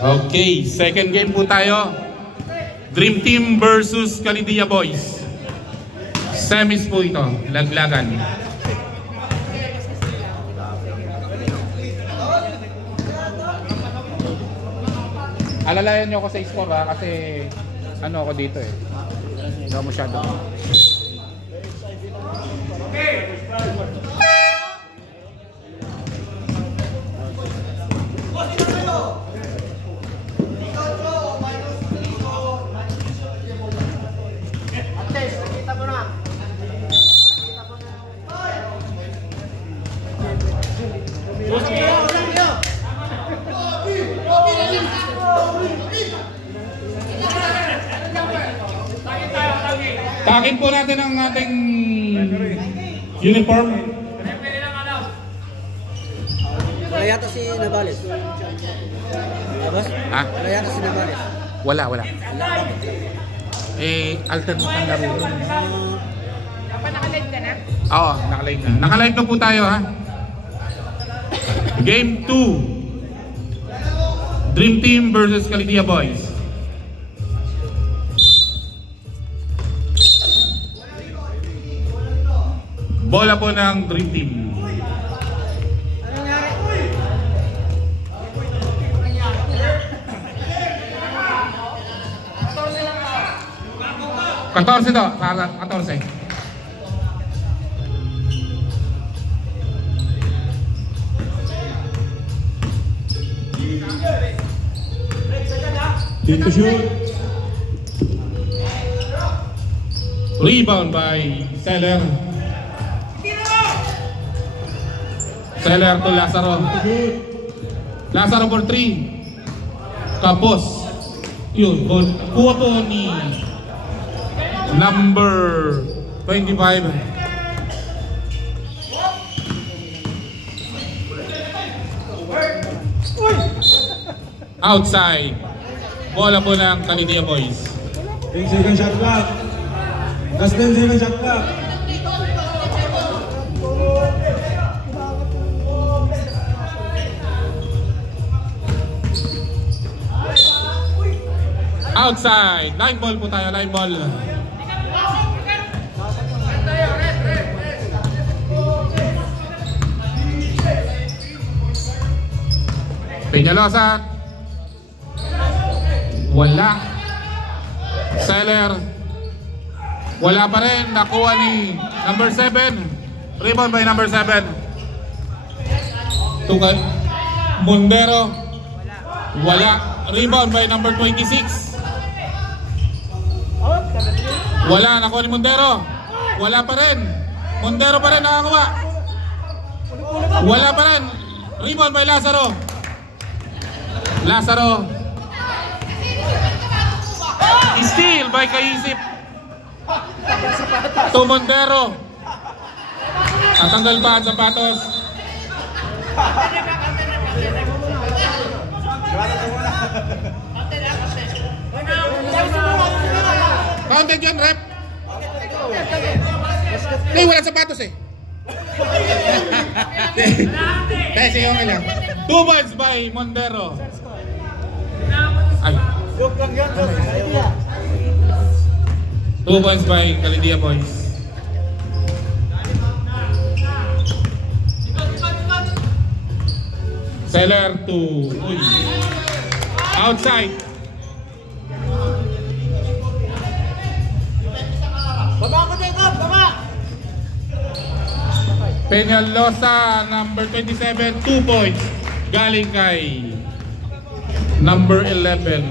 Okay, second game po tayo. Dream Team versus Calidia Boys. Semis po ito, laglagan. Alalayan nyo ako sa score ha, kasi ano ako dito eh. Hindi ako masyado. Okay. Takin po natin ang ating uniform. Wala yata si Navales. Ha? Wala yata si Navales. Wala. Alternate ang laro. Nakalive ka na? Oo, nakalive na. Nakalive na po tayo ha. Game 2. Dream Team versus Calidia Boys. Bola po ng Dream Team. 14 to, 14. Dito shoot. Rebound by Seller. Seller to Lazaro. Lazaro for 3. Kapos. Yun, kuha po ni number 25. Outside. Bola po ng Calidia Boys. 10 second shot clock. Last 10 second shot clock. Outside. Line ball po tayo, line ball. Peñalosa. Wala. Seller. Wala pa rin. Nakuha ni number 7. Rebound by number 7. Tukay. Mundero. Wala. Rebound by number 26. Wala. Nakuha ni Mundero. Wala pa rin. Mundero pa rin nakakuha. Wala pa rin. Rebound by Lazaro. Lazaro. Steal by Kaisip. To Mondero. Tatanggal pa ang sapatos. Counted yun, rep. Ay, wala sapatos eh. Kasi yung lang. 2 balls by Mondero. Ay. 2 points by Calidia Boys. Seller to outside. Baba ko dito, baba. Peñalosa number 27, 2 points. Galing kay number 11.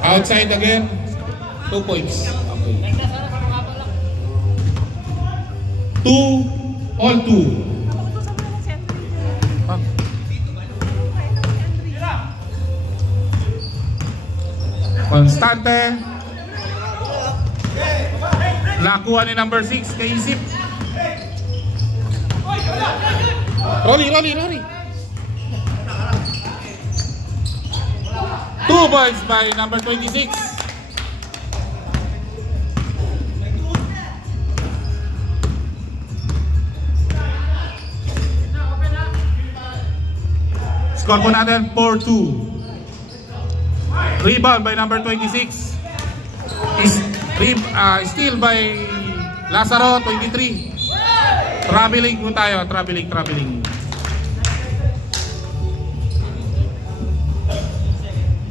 Outside again, 2 points. Okay. 2, all 2. Constante. Nakuha ni number 6, Kaisip. Rolly. 2 points by number 26. Score po natin 4-2. Rebound by number 26. Steal by Lazaro, 23. Traveling po tayo, traveling.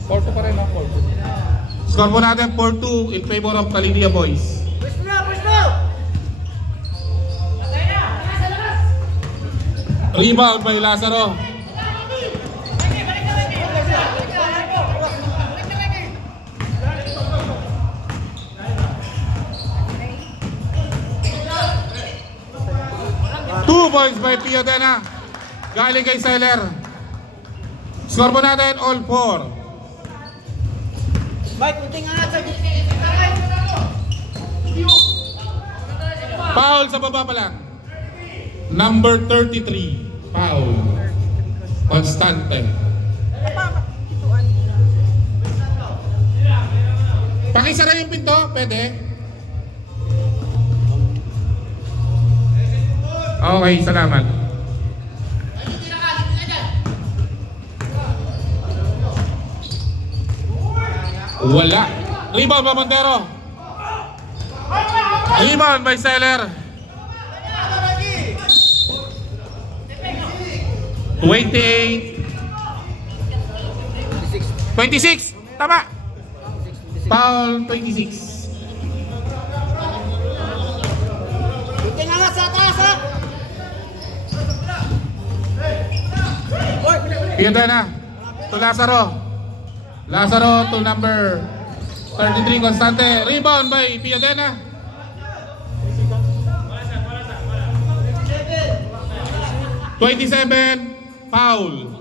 Porto pa rin, no? Porto. Score po natin 4-2 in favor of Kalidia Boys. Push na! Rebound by Lazaro. Two points by Pio Dena. Galing kay Seller. Score po natin all 4. Mike, kunting angat sa... Foul sa baba pa lang. Number 33. Foul. Constante. Pakisara yung pinto, pwede? Okay, salamat. Wala. Rebound by Montero. Rebound by Seller. 26. Tama. Foul 26. Kunting angat sa taas, ha? Piyada na. To Lazaro. Lazaro to number 33 Constante. Rebound by Piadena. Foul.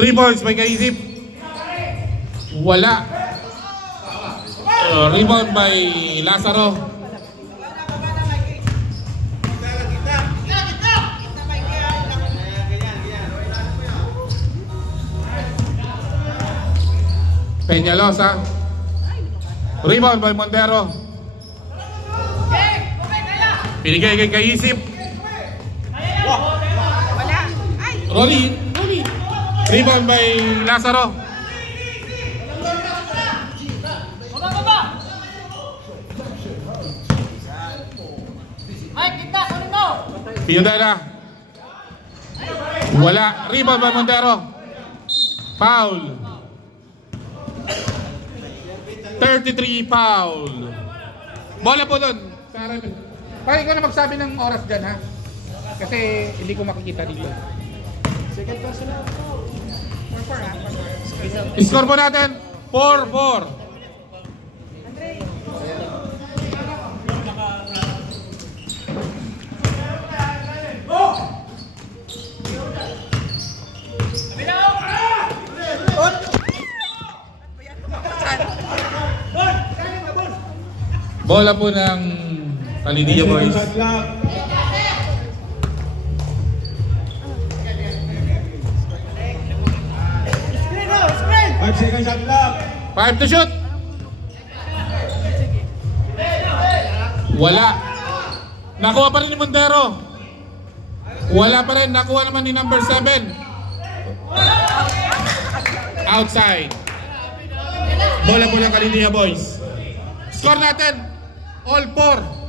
Three points by Kaisip. Wala. Rebound by Lazaro. Peñalosa. Rebound by Montero. Pinigay kay Kaisip. Rolly. Rebound by Lazaro. Piodana. Wala. Rebound by Montero. Foul. 33 foul. Bola po doon. Parang ikaw na magsabi ng oras dyan, ha? Kasi hindi ko makikita dito. Second person na. 4-4, ha? Score po natin 4-4. Bola po ng Kalidia Boys. 5 seconds shot clock. 5 to shoot. Wala. Nakuha pa rin ni Montero. Wala pa rin. Nakuha naman ni number 7. Outside. Bola po ng Kalidia Boys. Score natin all 4.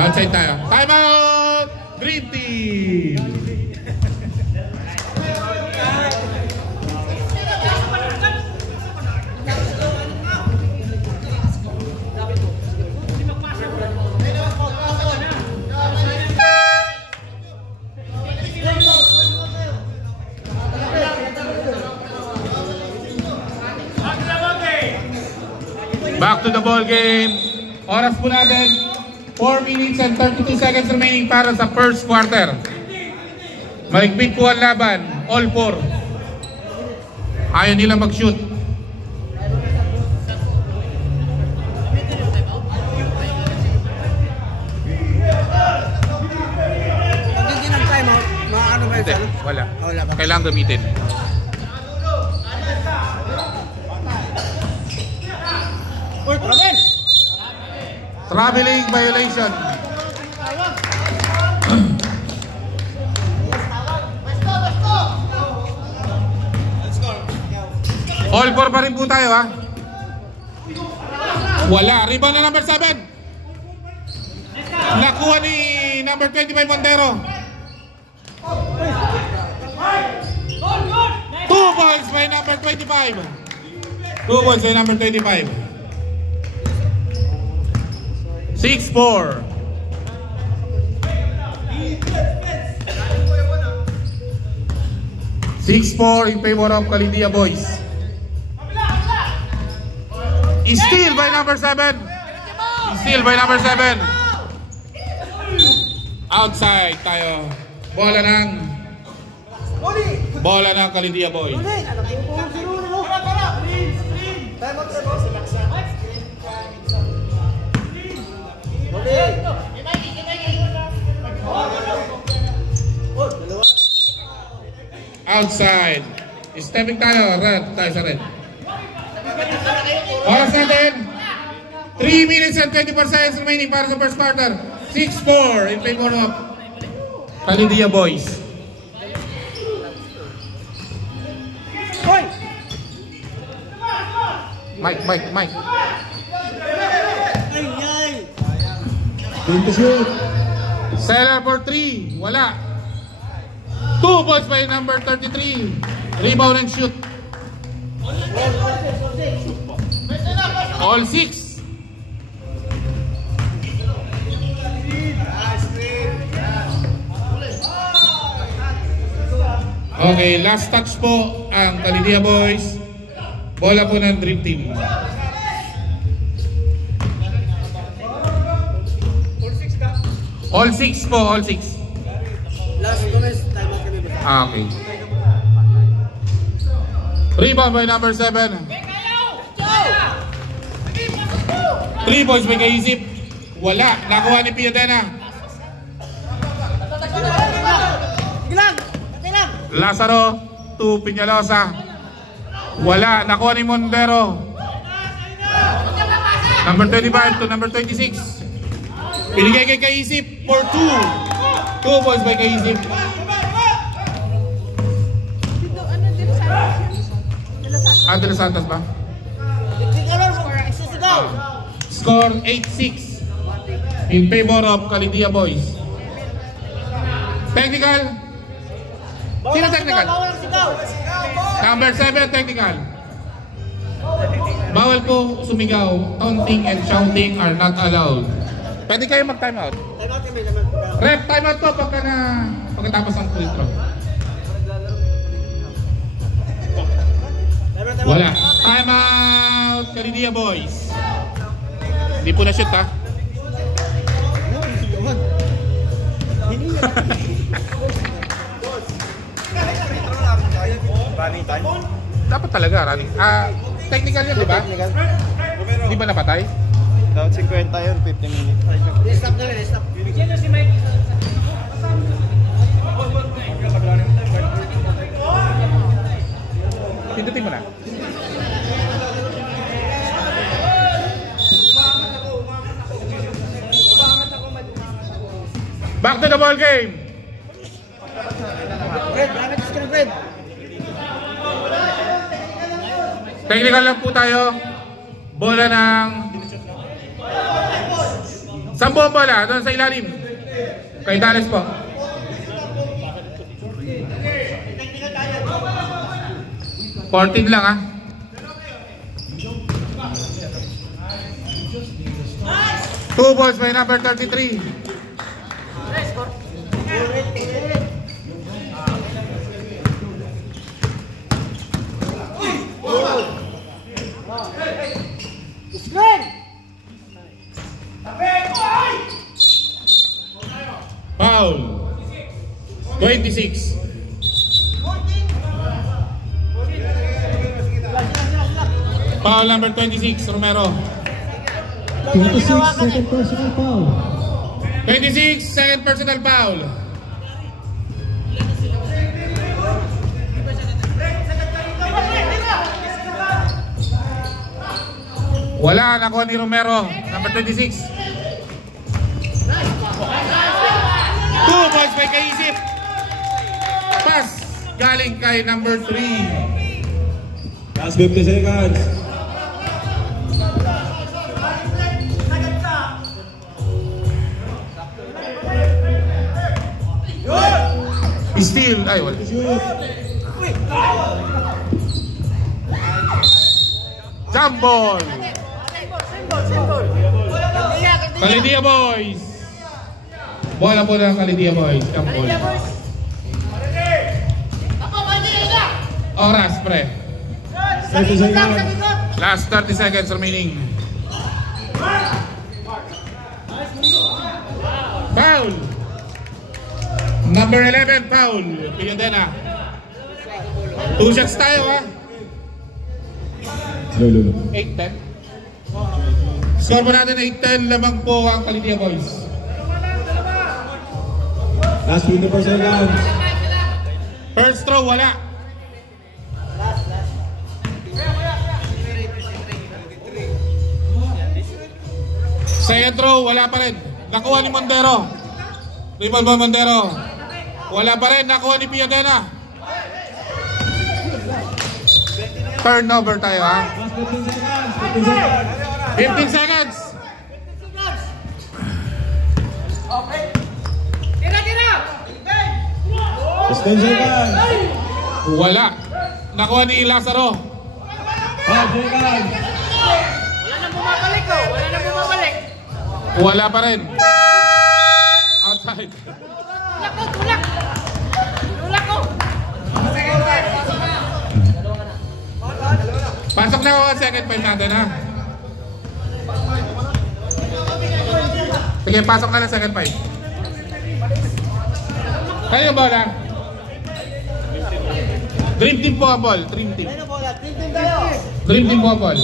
Outside tayo. Time out! Dream Team! Back to the ball game. Oras po natin 4 minutes and 32 seconds remaining para sa first quarter. Maigpit po ang laban. All 4. Ayaw nila mag-shoot. Pag hindi ng timeout, maano Hindi, wala. Wala ba? Kailangan gamitin. Traveling violation. All 4 pa rin po tayo, ha? Wala. Rebound na number 7. Nakuha ni number 25 Montero. 2 points by number 25. 2 points by number 25. 6-4. In favor of Calindia boys. Steal by number 7. Steal by number 7. Outside tayo. Bola ng Calindia boys. Outside. Stepping tayo. Red. Tayo sa red. Oras natin. 3 minutes and 24 seconds remaining para sa first quarter. 6-4 in favor of Calindia boys. Mike. Going to shoot. Seller for 3. Wala. 2 points by number 33. Rebound and shoot. All 6. Okay, last touch po ang Calindia boys. Bola po ng Dream Team. All 6 po, all 6. Last comments, time out kami ba? Okay. Rebound by number 7. 3 points by Kaisip. Wala. Nakuha ni Piodena. Lazaro to Piñalosa. Wala. Nakuha ni Montero. Number 25 to number 26. Pinigay kay Kaisip for 2. 2 points by Kaisip. De Los Santos ba? Score 8-6 in favor of Calindia boys. Technical. Sino technical? Number 7 technical. Bawal po sumigaw. Taunting and shouting are not allowed. Pwede kayo mag-time out. Ref, time out po pagkatapos ng free throw. Wala. Time out Calindia boys. Hindi po na-shoot, ha? Running time? Dapat talaga running. Technical yun, di ba? Hindi ba napatay? Dapat 50 yun, 15 minutes. Stop na rin, stop. Pindutin mo na. Back to the ball game. Red, bakit screen red? Technical lang po tayo. Bola ng 10 bola doon sa ilalim. Kay Dales po. $14 lang, ha. Two balls by number 33. Foul. 26. Foul number 26, Romero. 26, second personal foul. 26, second personal foul. Wala, nakuha ni Romero, number 26. 2 points by Kaisip. Pass galing kay number 3. Last 50 seconds. Steal, ay wala. Shoot. Jump ball. Kalidia boys. Bola po ng Kalidia boys. Jump ball. Oras pre. 30 seconds. Last 30 seconds remaining. Foul. Number 11 foul. Pigadena. 2 shots tayo ha. Lolo. 8-10. Score po natin 8-10. Lamang po ang Kalidia boys. Last 24 seconds. First throw wala. Second throw wala pa rin. Nakuha ni Montero. Rival ba Montero? Wala pa rin. Nakuha ni Piadena. Turnover tayo ha. Last 15 seconds. 15 seconds. 15 seconds. Last 10 seconds. Wala. Nakuha ni Lazaro. 5 seconds. Wala pa rin. Outside. Pasok na ako ang second 5 natin ha. Sige, pasok na lang second 5. Kayo yung bola. Dream team po ang ball. Dream team. Dream team po ang ball.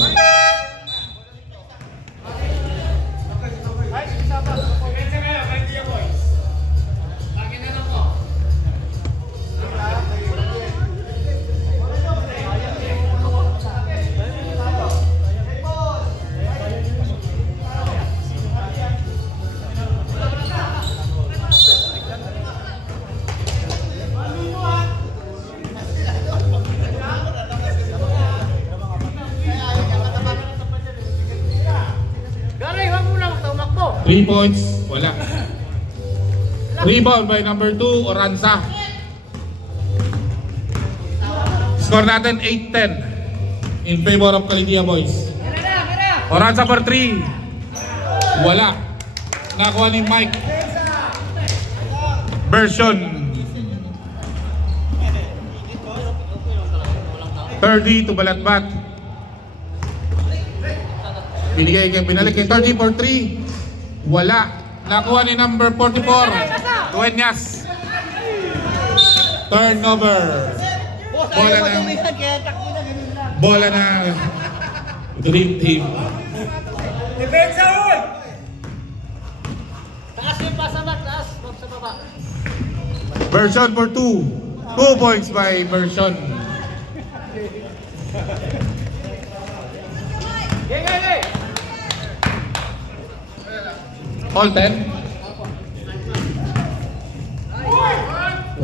Three points, wala. Rebound by number 2, Oranza. Score natin 8-10 in favor of Kalidia boys. Oranza for 3. Wala. Nakuha ni Mike. Version 30 to Balatbat. Binigay kay pinalik kay 30 for 3. Wala. Nakuha ni number 44. Dueñas. Turnover. Bola na Dream Team. Version for 2. 2 points by Version. All 10.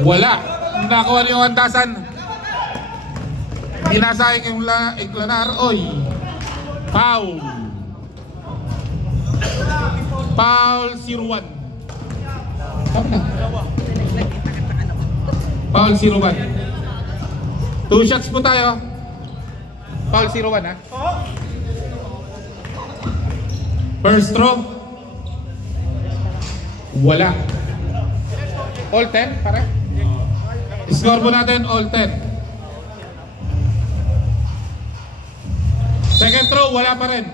Wala. Nakuha niyo ang andasan. Binasayang yung Iklanar. Oy. Foul. Foul 0-1. Tama na. Foul 0-1. 2 shots po tayo. Foul 0-1 ha. First throw. Wala. All 10 pare. Score po natin all 10. Second throw wala pa rin.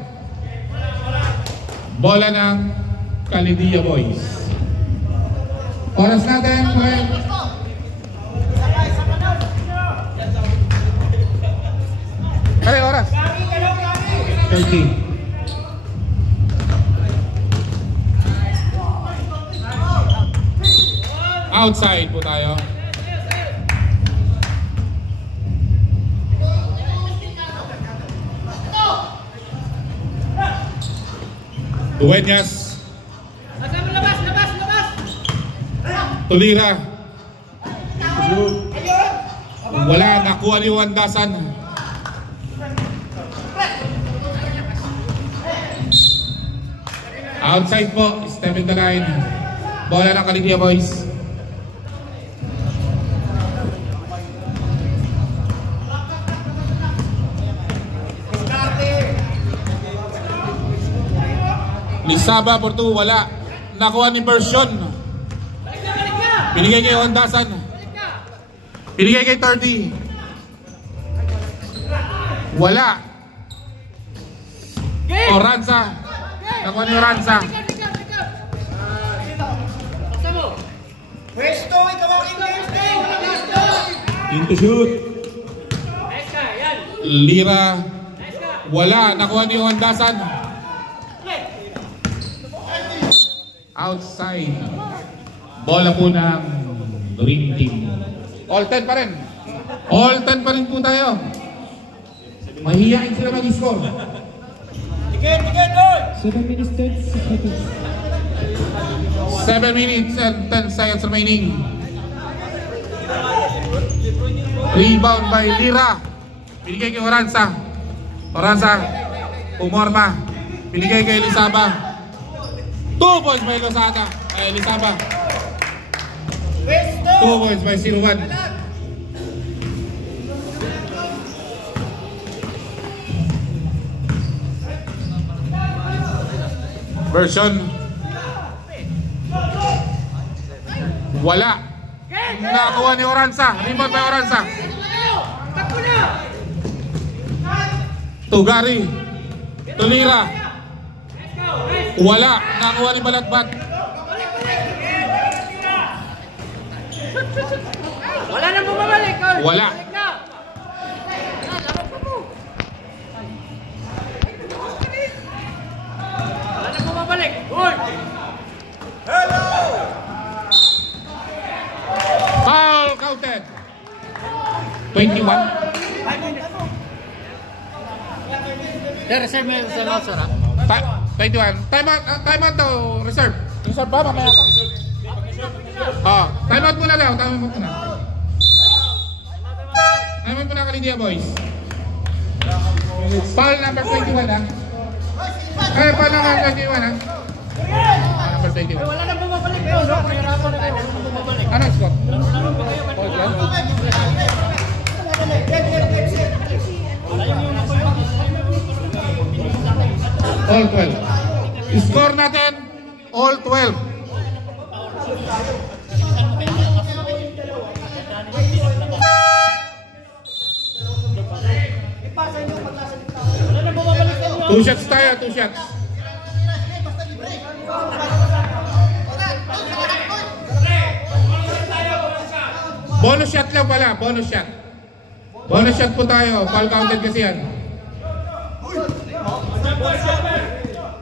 Bola ng Kalidia boys. Oras natin Kaya oras 30. Outside po tayo. Dueñas. Tulira. Wala, nakuha ni Wandasan. Outside po, step in the line. Bola ng Kalidia boys. Lisaba por 2, wala. Nakuha ni Version. Binigay kay Wandasan. Binigay kay 30. Wala. Oranza. Nakuha ni Oranza. Into shoot. Lira. Wala. Nakuha ni Wandasan. Outside. Bola po ng Dream Team. All 10 pa rin. All 10 pa rin po tayo. Mahihain sila mag-score. 7 minutes 10 seconds. 7 minutes and 10 seconds remaining. Rebound by Lira. Binigay kay Oranza. Oranza. Umorma. Binigay kay Elisaba. 2 points by Lozada. Elisaba. 2 points by 01. Version. Wala. Nakakuha ni Oranza. Rebound by Oranza. Tugari. Tulira. Wala. Nakakuha ni Balatbat. Wala nang bumabalik. Wala. Wala nang bumabalik. Uy! Foul counted. 21. Reserve mo yung sa sir, ha? 21. Time out daw. Reserve. Reserve ba? Mamaya pa. Time out muna daw. Time out muna. Time out muna Kalidia boys. Foul number 21 ha. Foul number 21 ha. Number 21. Wala nang bumabalik kayo, no? Mahirapan na kayo. Wala nang bumabalik. Ano ang score? Laro ba kayo? All 12. Score natin, all 12. Wala nang bumabalik kayo. 2 shots tayo, 2 shots. Bonus shot lang pala, bonus shot. Bonus shot po tayo, foul counted kasi yan.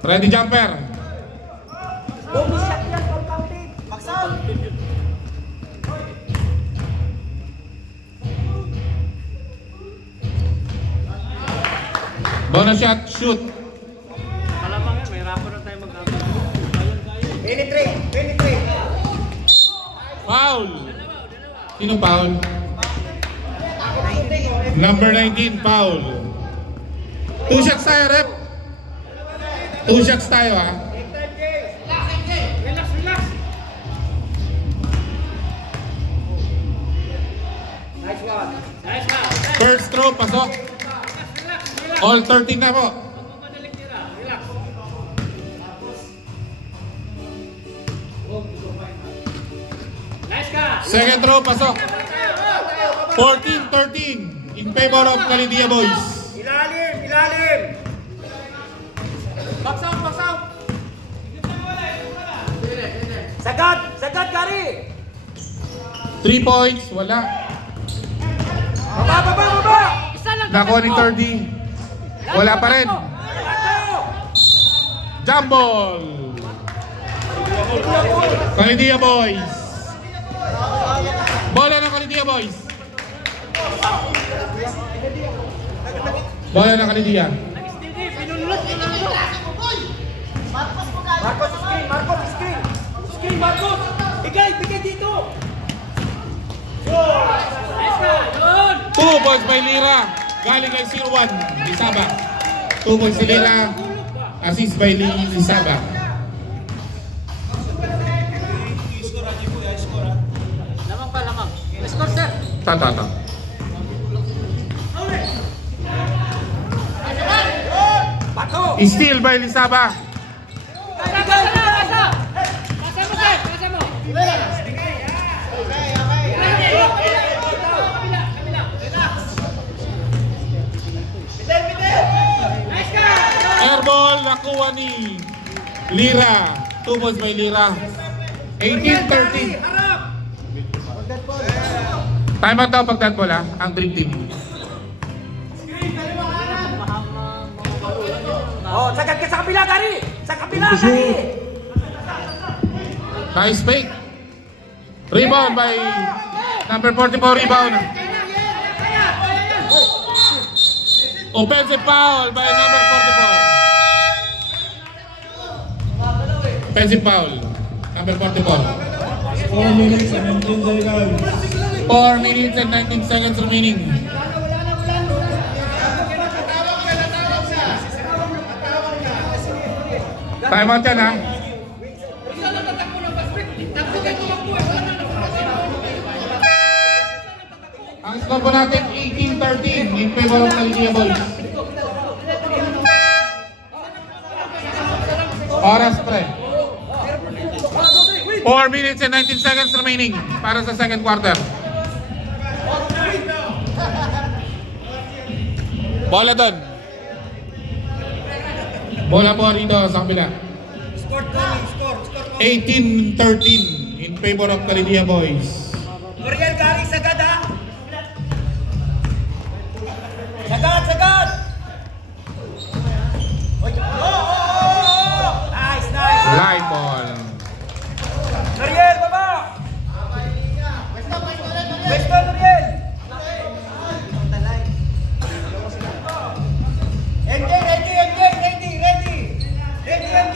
Ready jumper. Bonus shot, shoot. Malamang yan, mahirapan na tayo mag-abot. 23. Foul. Sino foul? Number 19, foul. 2 shots tayo, rep. 2 shots tayo, ha. Relax, relax. Nice one. Nice na. First throw, pasok. All 13 na po. Madalik nila. Relax. Nice ka. Second throw, pasok. 14-13 in favor of Kalidia boys. Ilalim. Box out, box out. Sagad, Gary. 3 points, wala. Baba. Isa lang. Nakuha ni 30. Wala pa rin. Jump ball. Kalidia boys. Bola ng Kalidia boys. Bola ng Kalidia. Pinulot. Marcos, screen. Marcos, screen. Screen, Marcos. Bigay dito. Nice ka! Yun! 2 points by Lira. Galing kay 0-1. Lisaba. 2 points si Lira. Assist by Lisaba. Lamang pa, lamang. Score, sir. Tata. Bato. Steal by Lisaba. Kasa mo, sir! Kasa mo! Nice ka! Airball nakuha ni Lira. 2 points by Lira. 18-13. Time out daw pag dead ball ang Dream Team. Oh, sagad ka sa kabila, Gary. Sa kabila, Gary. Nice fake. Rebound by number 44. Rebound. Offensive foul by number 44. Offensive foul. Number 44. 4 minutes and 19 seconds. 4 minutes and 19 seconds remaining. Time out yan ha. Ang score po natin 18-13 in favor of Calidia Boys. Oras pre. 4 minutes and 19 seconds remaining para sa second quarter. Bola doon. Bola po rito sa kabila. 18-13 in favor of Calidia Boys. Muriel, Gary, sagad ha. Sagad. Nice. Line ball. Muriel, baba. Weston, Muriel. MJ, ready. MJ.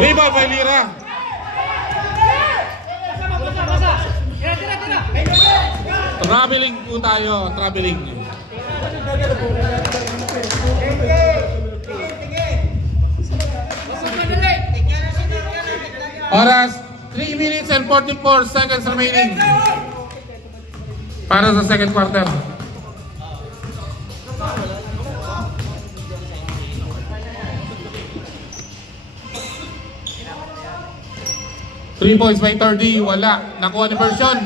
Rebound by Lira. Basa. Tira. Traveling po tayo. Traveling. Oras 3 minutes and 44 seconds remaining para sa second quarter. Three points by 30, wala. Nakuha ni Version.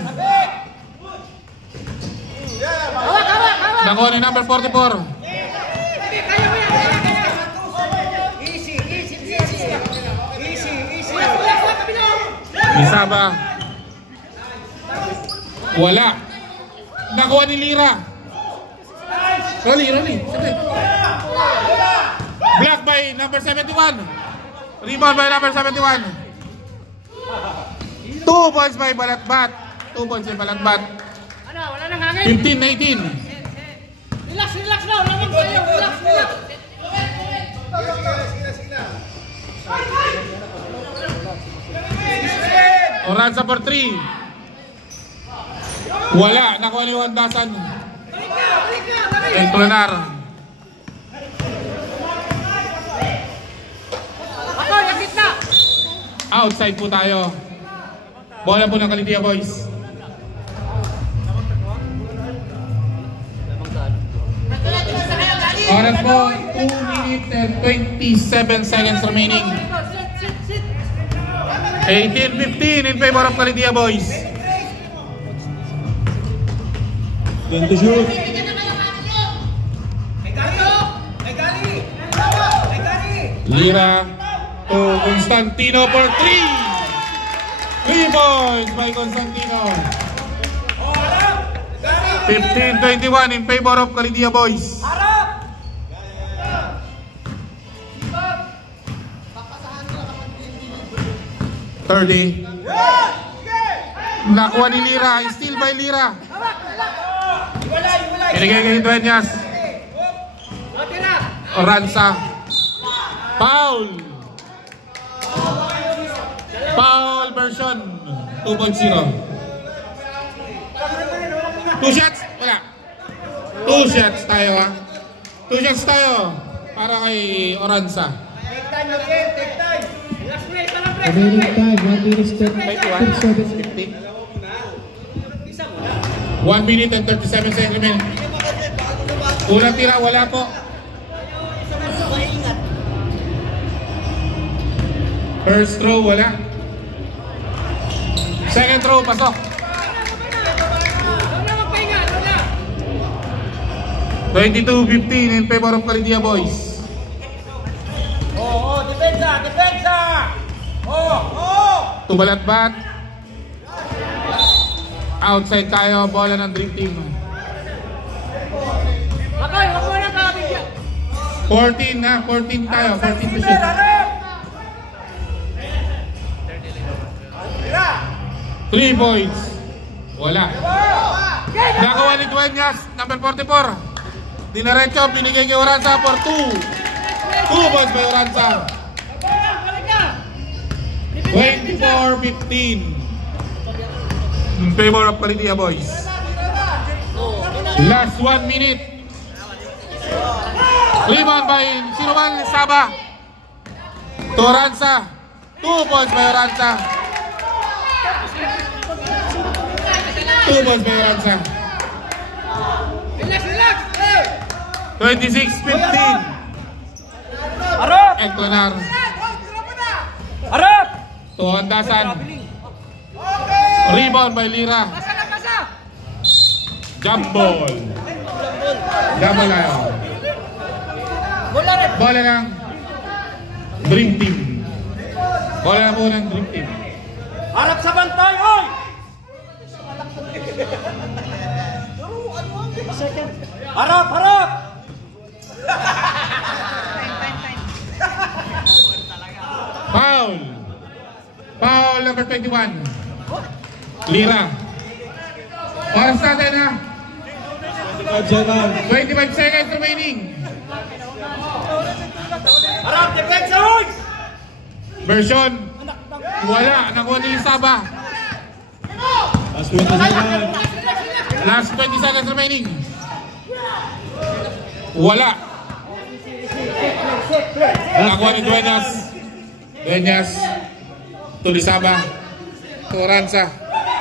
Nakuha ni number 44. Easy. Lisaba. Wala. Nakuha ni Lira. Rally. Block by number 71. Rebound by number 71. 2 points by Balatbat. 2 points by Balatbat. Ano, wala nang hangin? 15-18. Relax na. Lamang kayo. Relax. Oranza for 3. Wala. Nakuha ni Wandasan. Emplonar. Ako, yung gitna. Outside po tayo. Bola po ng Calidia Boys. Oras po, 2 minutes and 27 seconds remaining. 18-15 in favor of Calidia Boys. Then to shoot. Lira to Constantino for 3. 3 points by Constantino. 15-21 in favor of Calidia Boys. 30. Nakuha ni Lira. Steal by Lira. Pinigay kay Dueñas. Oranza. Foul. Foul version 2.0. 2 shots? Wala. 2 shots tayo ha. 2 shots tayo para kay Oranza. Take time again, take time. Last play, parang press. Remaining time, 1 minute 1 minute and 37 seconds remaining. Unang tira, wala po. First throw, wala. Second throw, pasok. Wala magpahinga, wala. 22-15 in favor of Calidia Boys. Depensa, depensa. Tubalat bat. Outside tayo, bola ng Dream Team. Makoy, wag mo na kabigyan. 14 na, 14 tayo, 14 to shoot. 3 points. Wala. Nakawa ni Dueñas, number 44. Dinaretso, binigay kay Oranza for 2. 2 points by Oranza. Balik ka. 24-15 in favor of Calidia Boys. Last 1 minute. Rebound by Sinuman Saba to Oranza. 2 points by Oranza. 2 points by Oranza. Relax, relax. 26-15. Harap! Eklonar Harap! to Handasan. Rebound by Lira. Pasa na, pasa. Jump ball. Jump ball tayo. Bola ng Dream Team. Bola na po ng Dream Team. Harap sa bantay, oy! Harap, harap! Foul. Foul number 21. Lira. Oras natin ha. 25 seconds remaining. Harap, depensa, oy! Version. Wala. Nakuha ni Saba. Last 20 seconds remaining. Wala. Nakuha ni Dueñas. Dueñas. Tulisaba. Oranza.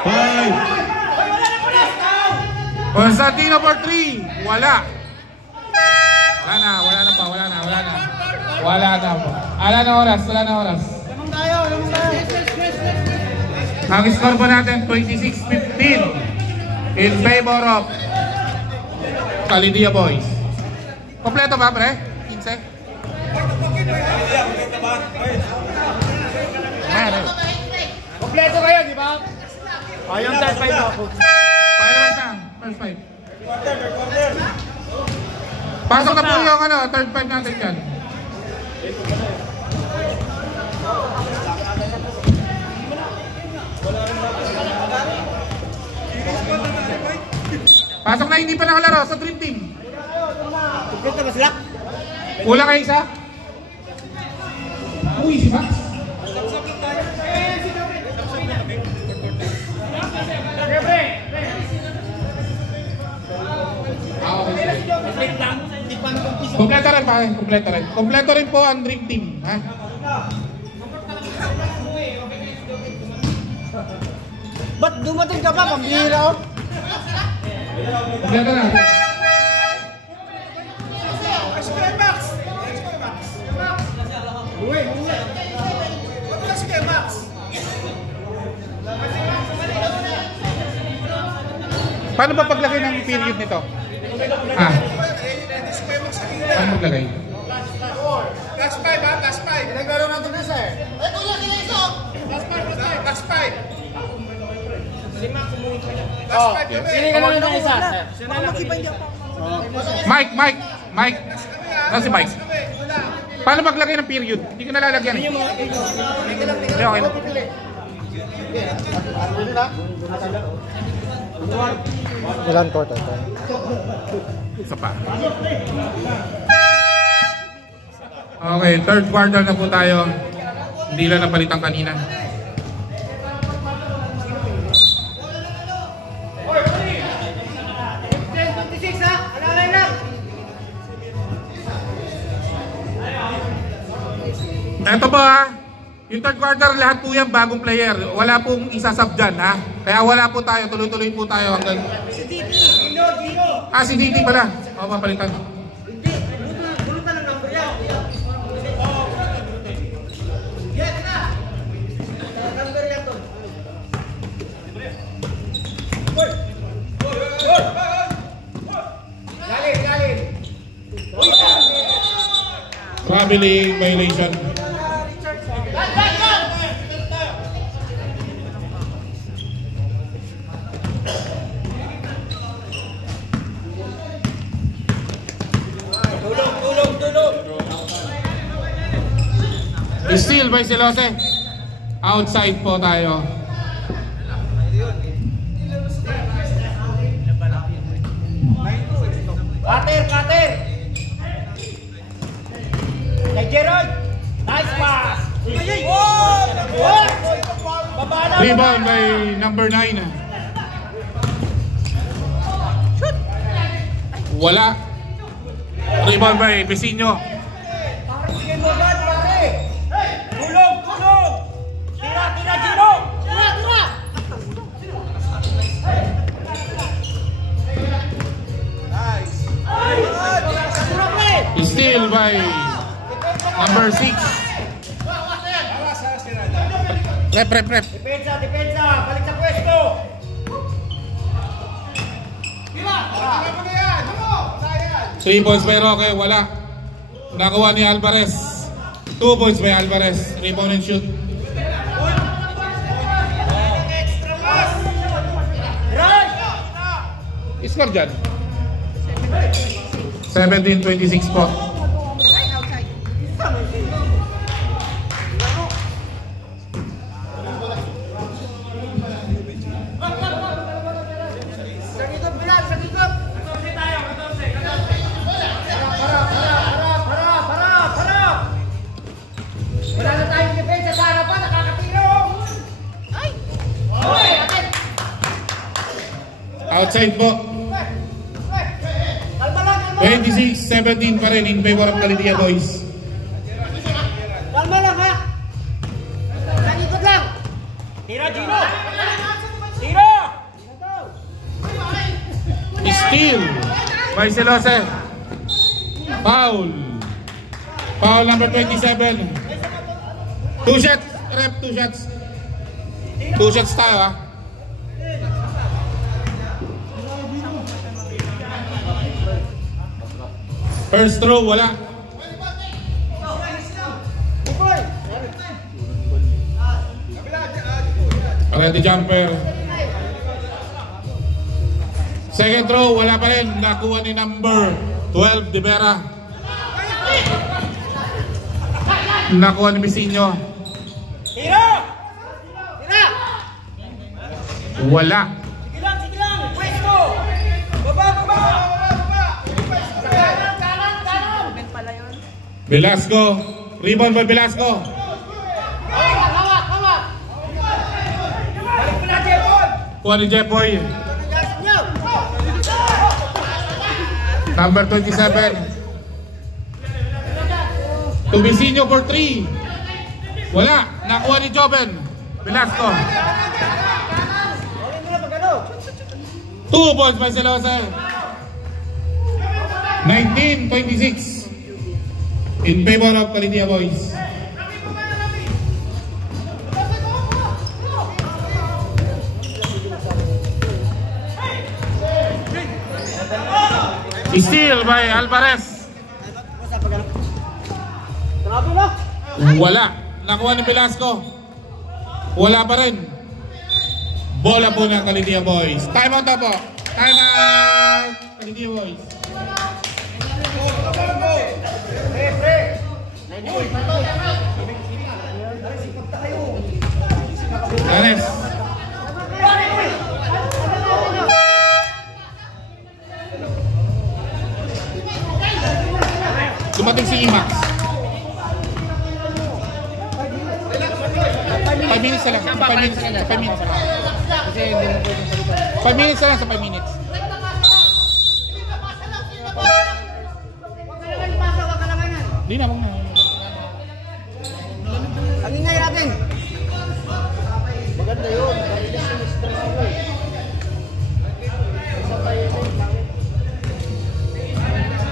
5. Constantino for 3. Wala. Wala na. Wala na pa. Wala na. Wala na. Wala na pa. Wala na oras. Wala na oras. Ang score po natin 26-15 in favor of Calidia Boys. Kompleto ba pre? 15? Kompleto kayo, di ba? Ayun, third five ako. Final na. First 5. Pasok na po yung ano, third 5 natin dyan. Pasok na, hindi pa nakalaro sa Dream Team. Kompleto ba sila? Kulang kayo isa? Uy, si Max. Kompleto rin pa, kompleto rin. Kompleto rin po ang Dream Team. Ha? Ba't dumating ka pa? Pambihira, oh. Kompleto na. Paano ba paglagay ng period nito? Ah. Paano maglagay? Last five, ha? Last five. Pinagkaroon natin na, sir. Last five, last five. Last five, Pili ka naman ng isa, sir. Mike. Nasa si Mike. Paano maglagay ng period? Hindi ko nalalagyan eh. Okay, okay. Ilan quarter? Isa pa. Okay, third quarter na po tayo. Hindi lang napalitan kanina. Eto po ha, yung third quarter lahat po yan bagong player. Wala pong isasab dyan ha. Kaya wala po tayo, tuloy-tuloy po tayo hanggang... Si Titi, Gino. Ah, si Titi pala. O, papalitan. Hindi, bulutan ang number yan. Yan na. Number yan doon. Galing. Traveling violation. Tulog. Still by Silose. Outside po tayo. Cutter. Kay Gerald. Nice pass. Babala. Rebound by number 9. Wala. Rebound by Vecino. Sige mo ba, pare? Tulog. Tira, Gino. Tira! Still by number 6. Rep. Depensa. Balik sa pwesto. 3 points by Roque, wala. Nakuha ni Alvarez. 2 points by Alvarez. Rebound and shoot. Score dyan. 17-26 po. Wala na tayong depensa sa harapan, nakakatiro. Outside po. 26-17 pa rin in favor of Calidia Boys. Kalma lang ha. Nagikot lang. Tira, Gino. Tira. Steal by Silose. Foul number 27. 2 shots. Rep, 2 shots. 2 shots tayo ha. First throw, wala. Ready jumper. Second throw, wala pa rin. Nakuha ni number 12, De Vera. Nakuha ni Vecino. Tira. Wala. Sige lang. Pwesto. Baba. Velasco. Rebound by Velasco. Hawak! Balik mo na, Jepon. Kuha ni Jepoy. Number 27. To Vecino for 3. Wala. Nakuha ni Joven. Velasco. 2 points by Silose. 19-26 in favor of Calidia Boys. Steal by Alvarez. Wala. Nakuha ni Velasco. Wala pa rin. Bola po ng Calidia Boys. Time out na po. Time out. Calidia Boys. Anes. Dumating si Imax. 5 minutes na lang. 5 minutes. 5 minutes. 5 minutes na lang sa 5 minutes. Hindi na, muna. Ang ingay natin. Maganda yun.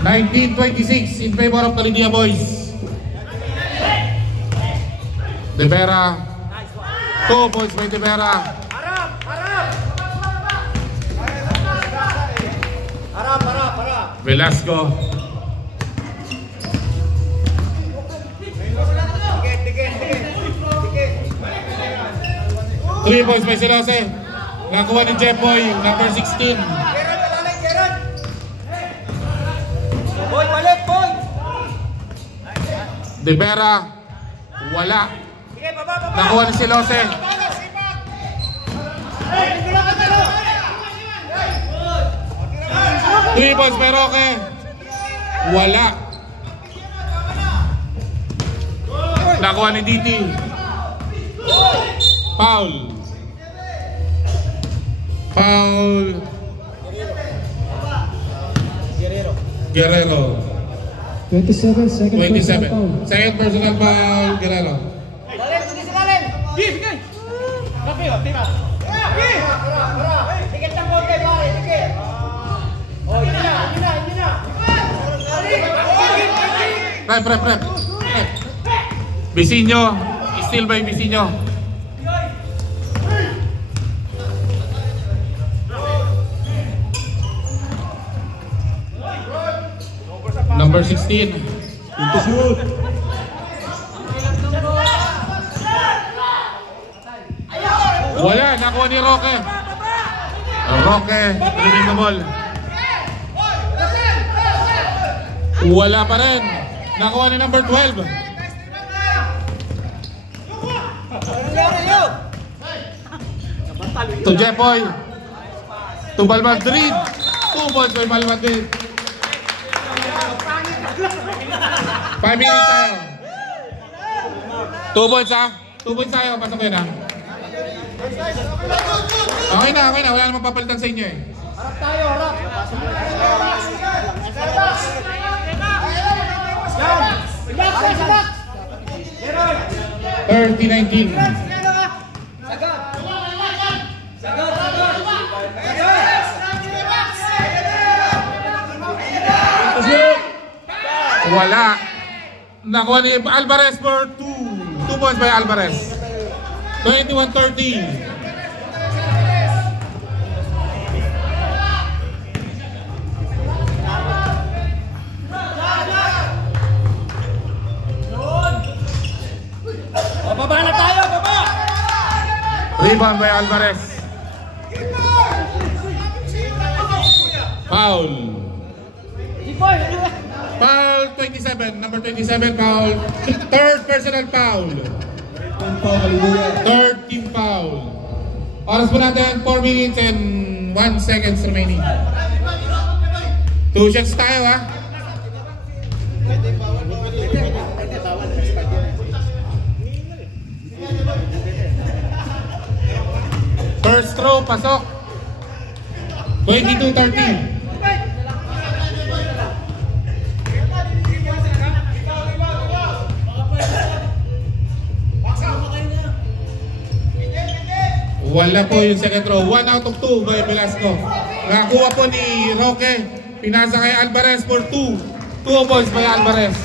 19-26 in favor of Calidia Boys. De Vera. 2 points by De Vera. Harap. Velasco. Dikit. 3 points by Silose. Nakuha ni Jeffoy, number 16. Gerard. Boy, balik, boy. De Vera. Wala. Sige, baba. Nakuha ni Silose. 3 points by Roque. Wala. Nakuha ni DT. Foul. Guerrero. 27, second 27. personal foul. Second personal foul, Guerrero. Dalen. Sige. Tira. Dikit ng konti, pare. Dikit. Oh, yun na. Prep. Bisinho. Still by Bisinho. Number 16. To shoot. Wala, nakuha ni Roque. Roque, dribbling the ball. Wala pa rin. Nakuha ni number 12. To Jeffoy. To Bal Madrid. 2 points by Bal Madrid. 5 minutes tayo. 2 points ha. 2 points tayo. Pasok yun ha. Okay na. Wala namang papalitan sa inyo eh. Harap tayo. 30-19. Wala. Nakuha ni Alvarez for 2 points by Alvarez. 21-30. Baba na tayo, baba! Rebound by Alvarez. Foul. Foul 27. Number 27 foul. Third personal foul. Third team foul. Oras po natin 4 minutes and 1 seconds remaining. 2 shots tayo ha. First throw, pasok. 22-30. Wala po yung second throw. 1 out of 2 by Velasco. Nakakuha po ni Roque. Pinasa kay Alvarez for 2. 2 points by Alvarez.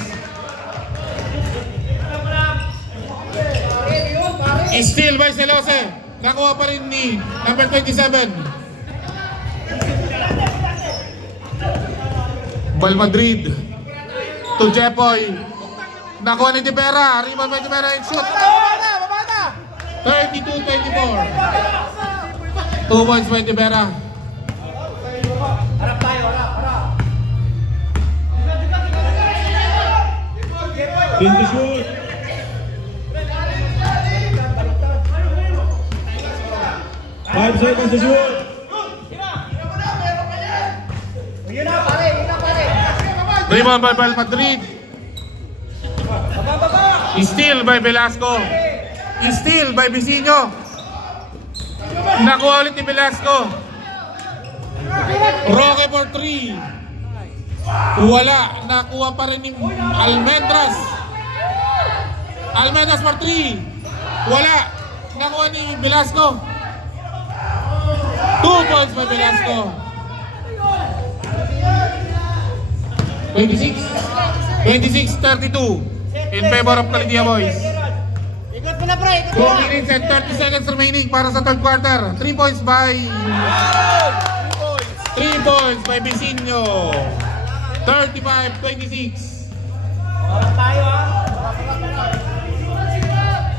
Steal by Silose. Nakuha pa rin ni number 27. Bal Madrid. To Jeffoy. Nakuha ni De Vera. Rebound by De Vera and shoot. 32-24. 2 points by De Vera. Harap tayo, harap. In to shoot. Five seconds to shoot. Yun na, pare. Rebound by Bal Madrid. Steal by Velasco. Steal by Vicinio. Nakuha ulit ni Velasco. Roque for 3. Wala. Nakuha pa rin ni Almendras. Almendras for 3. Wala. Nakuha ni Velasco. 2 points by Velasco. 26-32 in favor of Calidia Boys. Ikot mo na, pre. 4 minutes and 30 seconds remaining para sa third quarter. 3 points by Vicinio. 35-26. Oras tayo ha.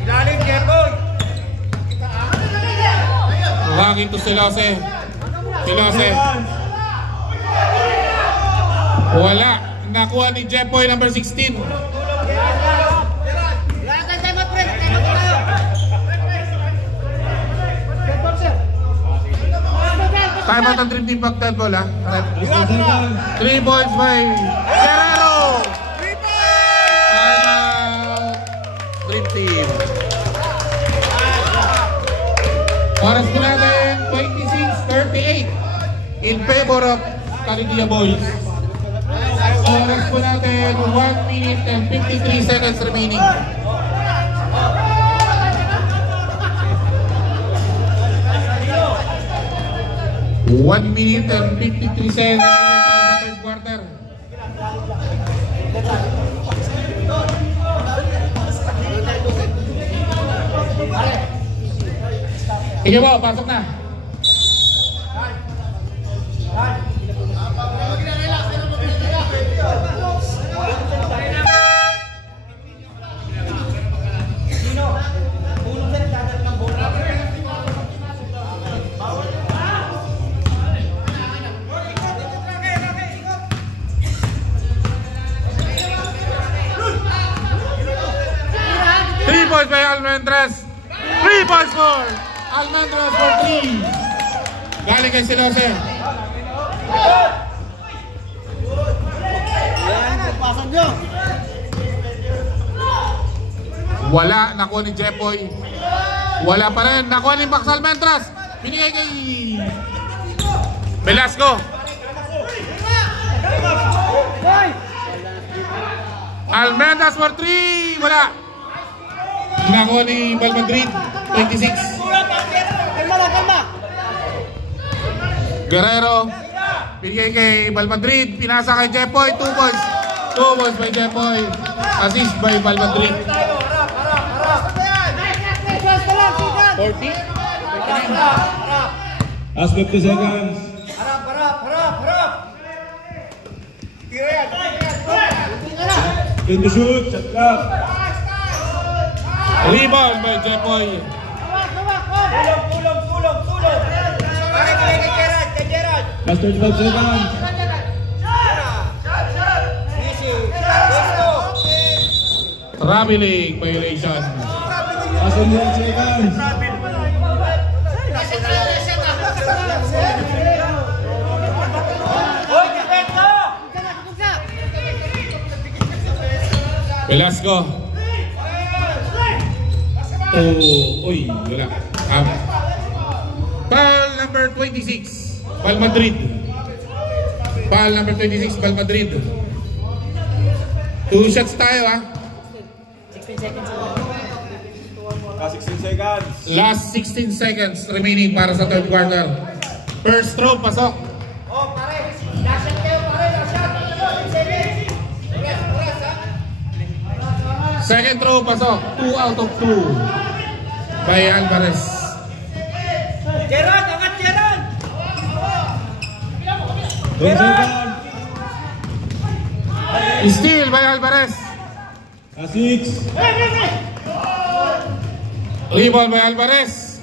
Ilalim, Jeboy. Walking to Silose. Wala. Nakuha ni Jepoy number 16. Time out ang Dream Team Bagdad ball ha. 3 points by Guerrero. Time out Dream Team. Oras po natin 26-38 in favor of Calidia Boys. Oras po natin 1 minute and 53 seconds remaining. One minute and 53 seconds remaining para sa third quarter. Sige po, pasok na. Points by Almendras. 3 points for Almendras for 3. Galing kay Silose. Wala. Nakuha ni Jepoy. Wala pa rin. Nakuha ni Max Almendras. Binigay kay Velasco. Almendras for 3. Wala. Nakuha ni Balmadrid, 26. Guerrero, binigay kay Balmadrid, pinasa kay Jepoy, 2 points. 2 points by Jepoy, assist by Balmadrid. 40? Last 50 seconds. In the shoot, shot clock. Rebound by Jepoy. Tulong. Pare kay Gerard. Last 35 seconds. Traveling violation. Last 1 seconds. Velasco. Uy, wala. Foul number 26, Balmadrid. Foul number 26, Balmadrid. 2 shots tayo ha. 16 seconds. Last 16 seconds remaining para sa third quarter. First throw, pasok. Oh, pare. Last shot kayo, pare. Last shot. Second throw, pasok. 2 out of 2 by Alvarez. Gerard, angat Gerard. 10 seconds. Steal by Alvarez. Last 6. Rebound by Alvarez.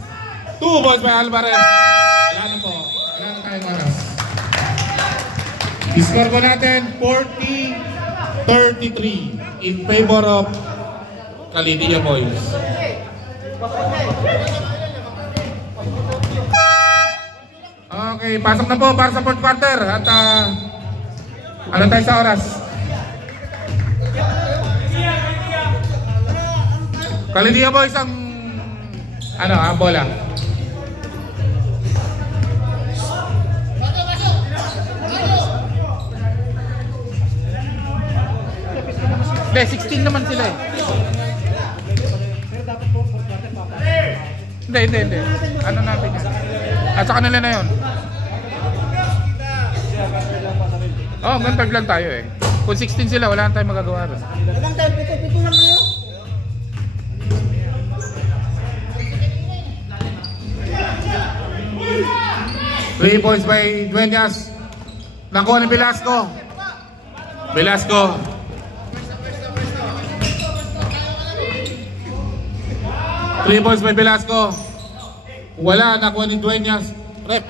2 balls by Alvarez. Wala na po. Wala na tayong oras. Score ko natin 40-33 in favor of Calidia Boys. Okay, pasok na po para sa fourth quarter. At ano tayo sa oras? Calidia Boys ang Ano, ang bola? Hindi, 16 naman sila eh. Hindi. Ano natin yan? At sa kanila na yun. Oh, gantag lang tayo eh. Kung 16 sila, wala na tayong magagawa rin. Ilang tayo, pito lang ngayon. Three points by Dueñas. Nakuha ni Velasco. Velasco. Three points by Velasco. Wala, nakuha ni Dueñas. Rep.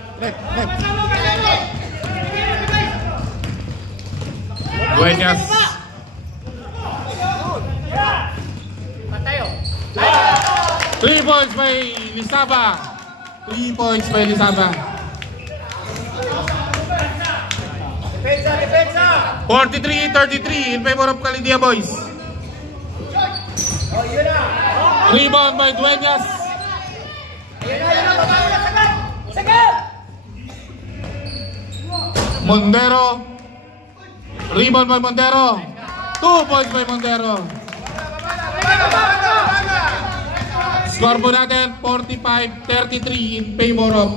Dueñas. Three points by Lizaba. 3 points by Lizaba. Depensa! 43-33 in favor of Calidia Boys. Rebound by Dueñas. Mondero. Rebound by Mondero. 2 points by Mondero. Score po natin 45-33 in favor of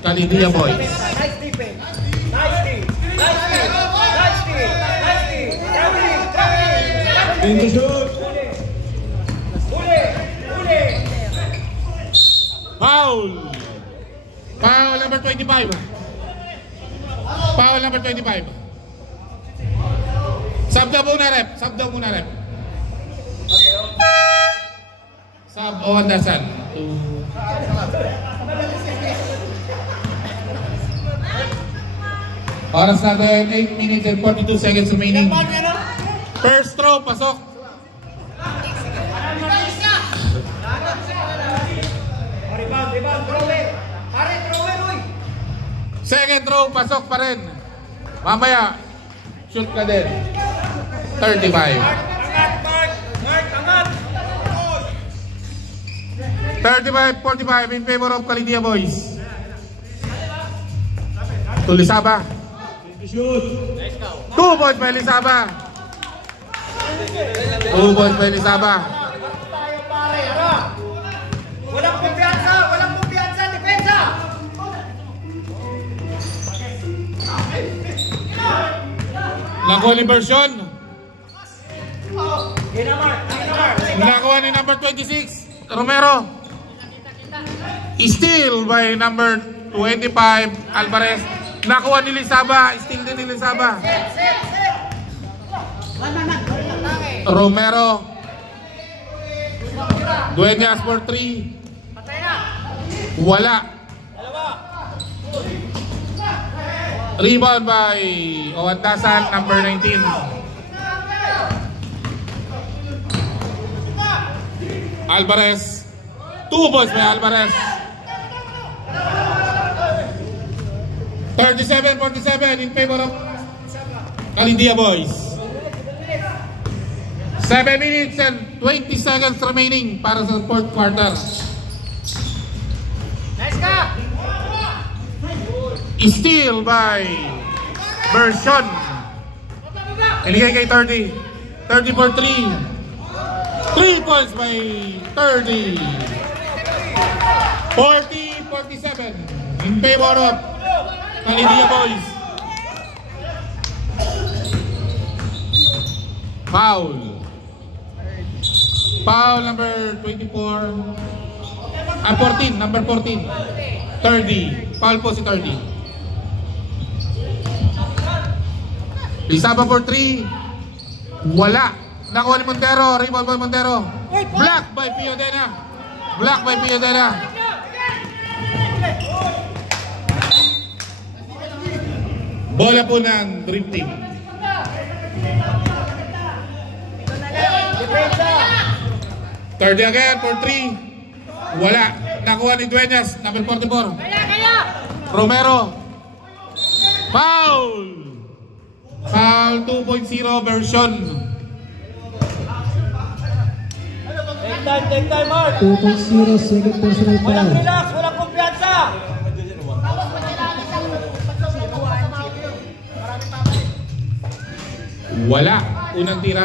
Calidia Boys. Nice defense! Nice team! Nice team! Nice team! Nice team! Traveling! In the shoot. Uli! Foul! Foul number 25. Foul number 25. Sub daw muna, rep. Sub o Andasan. Oras natin, 8 minutes and 42 seconds remaining. First throw, pasok. Rebound, throw it! Pare, throw it, uy! Second throw, pasok pa rin. Mamaya, shoot ka din. 35. Angat! 35-45 in favor of Calidia Boys. To Lizaba. In the shoot. 2 points by Lizaba. 2 points by Lizaba. Tayo pare, ara! Walang kumpiyansa, depensa! Nakuha ni Version. Ginamar! Nakuha ni number 26, Romero. Steal by number 25, Alvarez. Nakuha ni Lizaba. Steal din ni Lizaba. Romero. Dueñas for 3. Wala. Rebound by Owandasan, number 19. Alvarez. 2 points by Alvarez. 37-47 in favor of Calidia Boys. 7 minutes and 20 seconds remaining para sa fourth quarter. Nice ka! Steal by Version. Iligay kay 30. 30 for 3. 3 points by 30. 40-47 in favor of Calidia Boys. Foul. Foul number 24. 14, number 14. 30. Foul po si 30. Lizaba for 3. Wala. Nakuha ni Montero. Rebound by Montero. Block by Piodena. Block by Piodena. Bola po ng Dream Team. Depensa! 30 again for 3. Wala. Nakuha ni Dueñas. Number 44. Kaya! Romero. Foul. Foul 2.0 version. Take time, Mark. 2.0 second personal Walang foul. relax, walang kumpiyansa. Wala. Unang tira.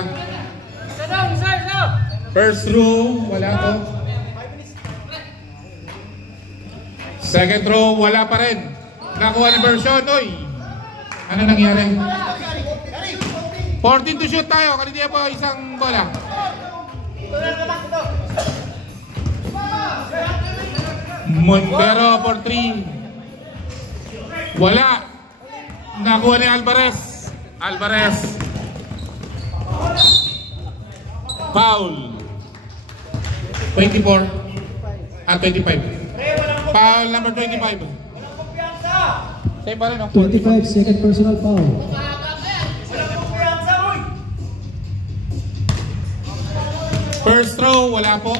First row, wala to. Second row, wala pa rin. Nakuha ni version. Oy! Ano nangyari? 14 to shoot tayo. Kanina po isang bola. Montero for 3. Wala. Nakuha ni Alvarez. Foul. 24 at 25. Foul number 25. Same pa rin, no? 25 second personal foul. First row, wala po.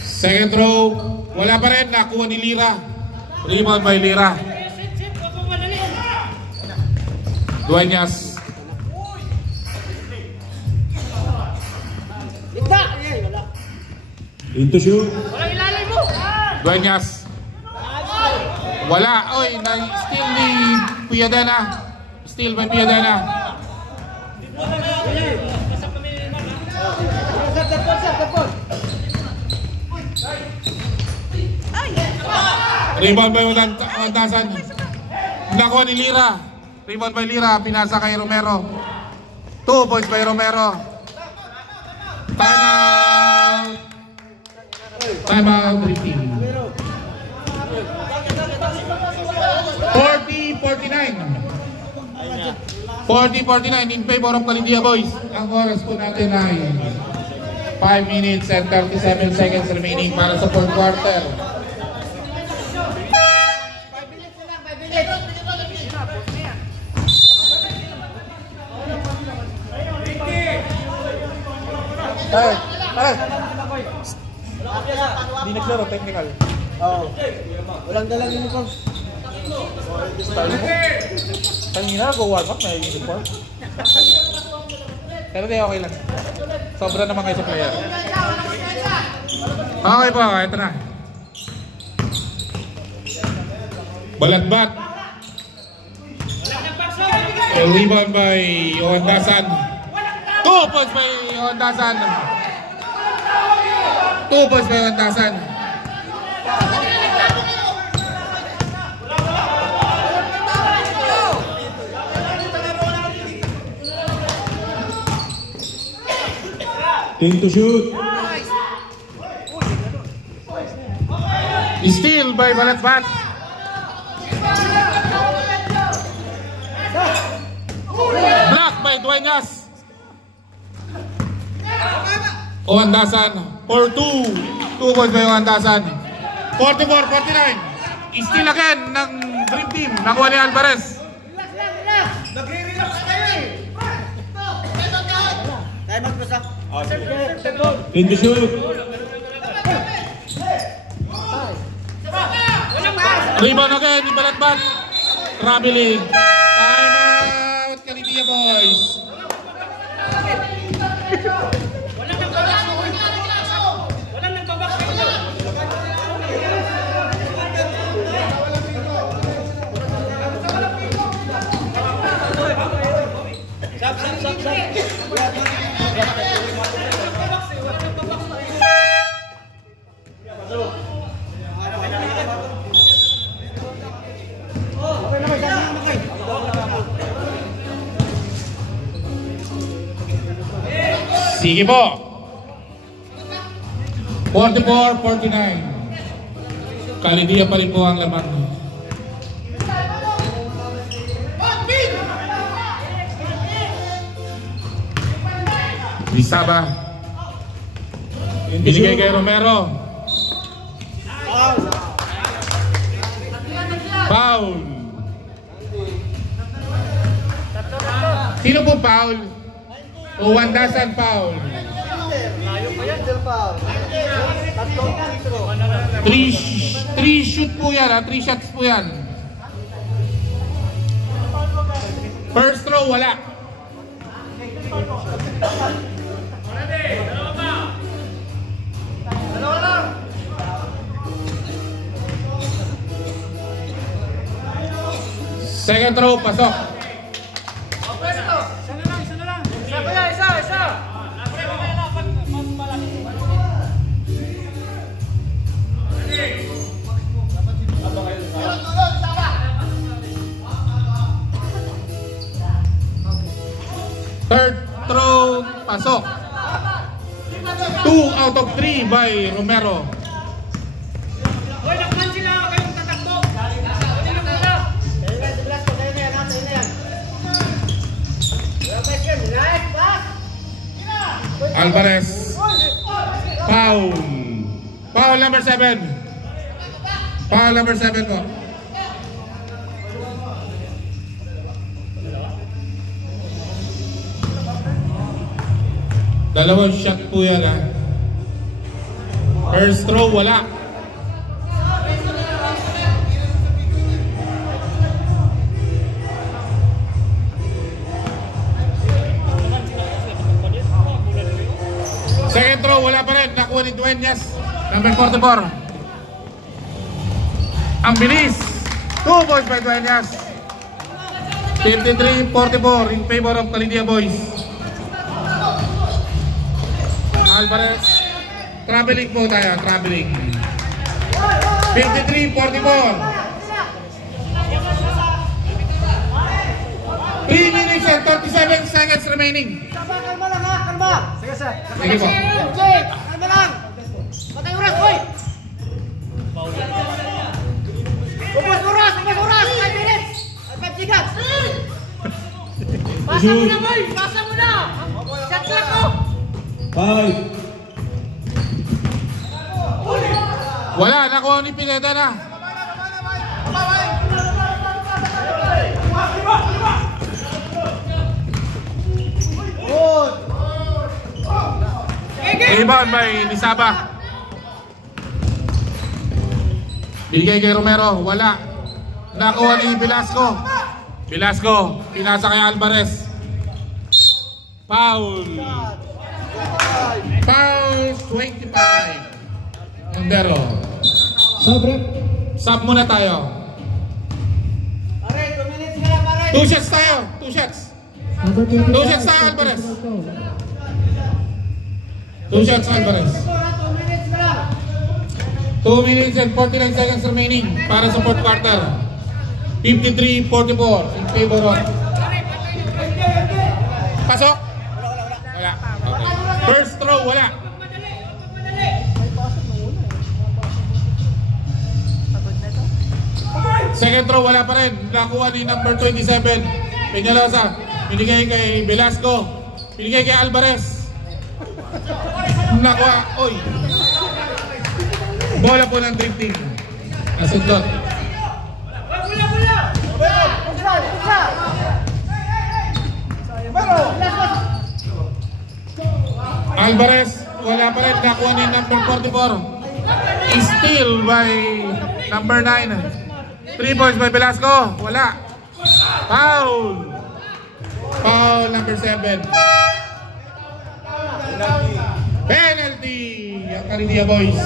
Second row, wala pa rin. Nakuha ni Lira. Rebound by Lira. Dueñas. Into shoot. Walang ilalim mo! Dueñas. Wala. Oy, still ni Piadana. Still may Piadana. Rebound by Wandasan. Nakuha ni Lira. Rebound by Lira. Pinasa kay Romero. 2 points by Romero. Timeout. Timeout. 40-49 in favor of Calindia Boys. Ang oras po natin ay 5 minutes and 37 seconds remaining para sa fourth quarter. Hindi naglaro, technical. Oo. Walang dalang uniform. Kanina, go warm up, may uniform. Pero di okay lang. Sobra naman kayo sa player. Okay po, ito na. Balatbat. A rebound by Wandasan. 2 points by Wandasan. 2 points by Wandasan. Into shoot. Steal by Balatbat. Block by Dueñas. Wandasan for 2. 2 points by Wandasan. 44-49. Steal again ng Dream Team. Nakuha ni Alvarez. Nagre-relax kayo eh. Tayo magpasa. Into shoot. Rebound again ni Balatbat. Traveling. Time out Calindia Boys. Walang nagbaback sa inyo! Sige po. 44-49. Calindia pa rin po ang lamang. Lisaba. Binigay kay Romero. Foul. Sino po foul? O Wandasan foul. Layo pa yan, del foul. Tatlong intro. 3 shoot po yan, 3 shots po yan. First throw, wala. Dalawa lang. Second throw, pasok. Pwesto. Isa na lang. Isa kuya, isa. Third throw, pasok. 2 out of 3 by Romero. Hoy, nakman sila. Kayong tatakbo. Dali na muna. Sa'yo na yan. Nice pass. Alvarez. Foul. Foul number 7. Foul number 7 ko. Dalawang shot po yan ha. First throw, wala. Second throw, wala pa rin. Nakuha ni Dueñas. Number 44. Ang bilis. 2 points by Dueñas. 53-44 in favor of Calindia Boys. Alvarez. Traveling po tayo. Traveling. 53-44. 3 minutes and 37 seconds remaining. Kalma lang ha, kalma. Sige sir. Sige po. MJ, kalma lang. Patay oras, boy. Ubus oras. 5 minutes. 5 seconds. Pasa mo na, boy. Pasa mo na. Shot clock ko. 5. Wala. Nakuha ni Pineda na. Rebound by Lisaba. Bigay kay Romero. Wala. Nakuha ni Velasco. Pinasa kay Alvarez. Foul. Foul 25. Montero. Sobre. Sub muna tayo. Pare, 2 minutes ka lang, pare. 2 shots tayo. 2 shots. Number 25. 2 shots tayo, Alvarez. 2 shots, Alvarez. 2 minutes ka lang. 2 minutes and 49 seconds remaining para sa fourth quarter. 53-44 in favor of. Pasok? Wala. Okay. First throw, wala. Second throw, wala pa rin. Nakuha ni number 27. Peñalosa. Binigay kay Velasco. Binigay kay Alvarez. Nakuha. Oy. Bola po ng dream team. Nasundot. Alvarez, wala pa rin. Nakuha ni number 44. Steal by number 9. 3 points by Velasco. Wala. Foul. Foul number 7. Penalty. Ang Carindia Boys.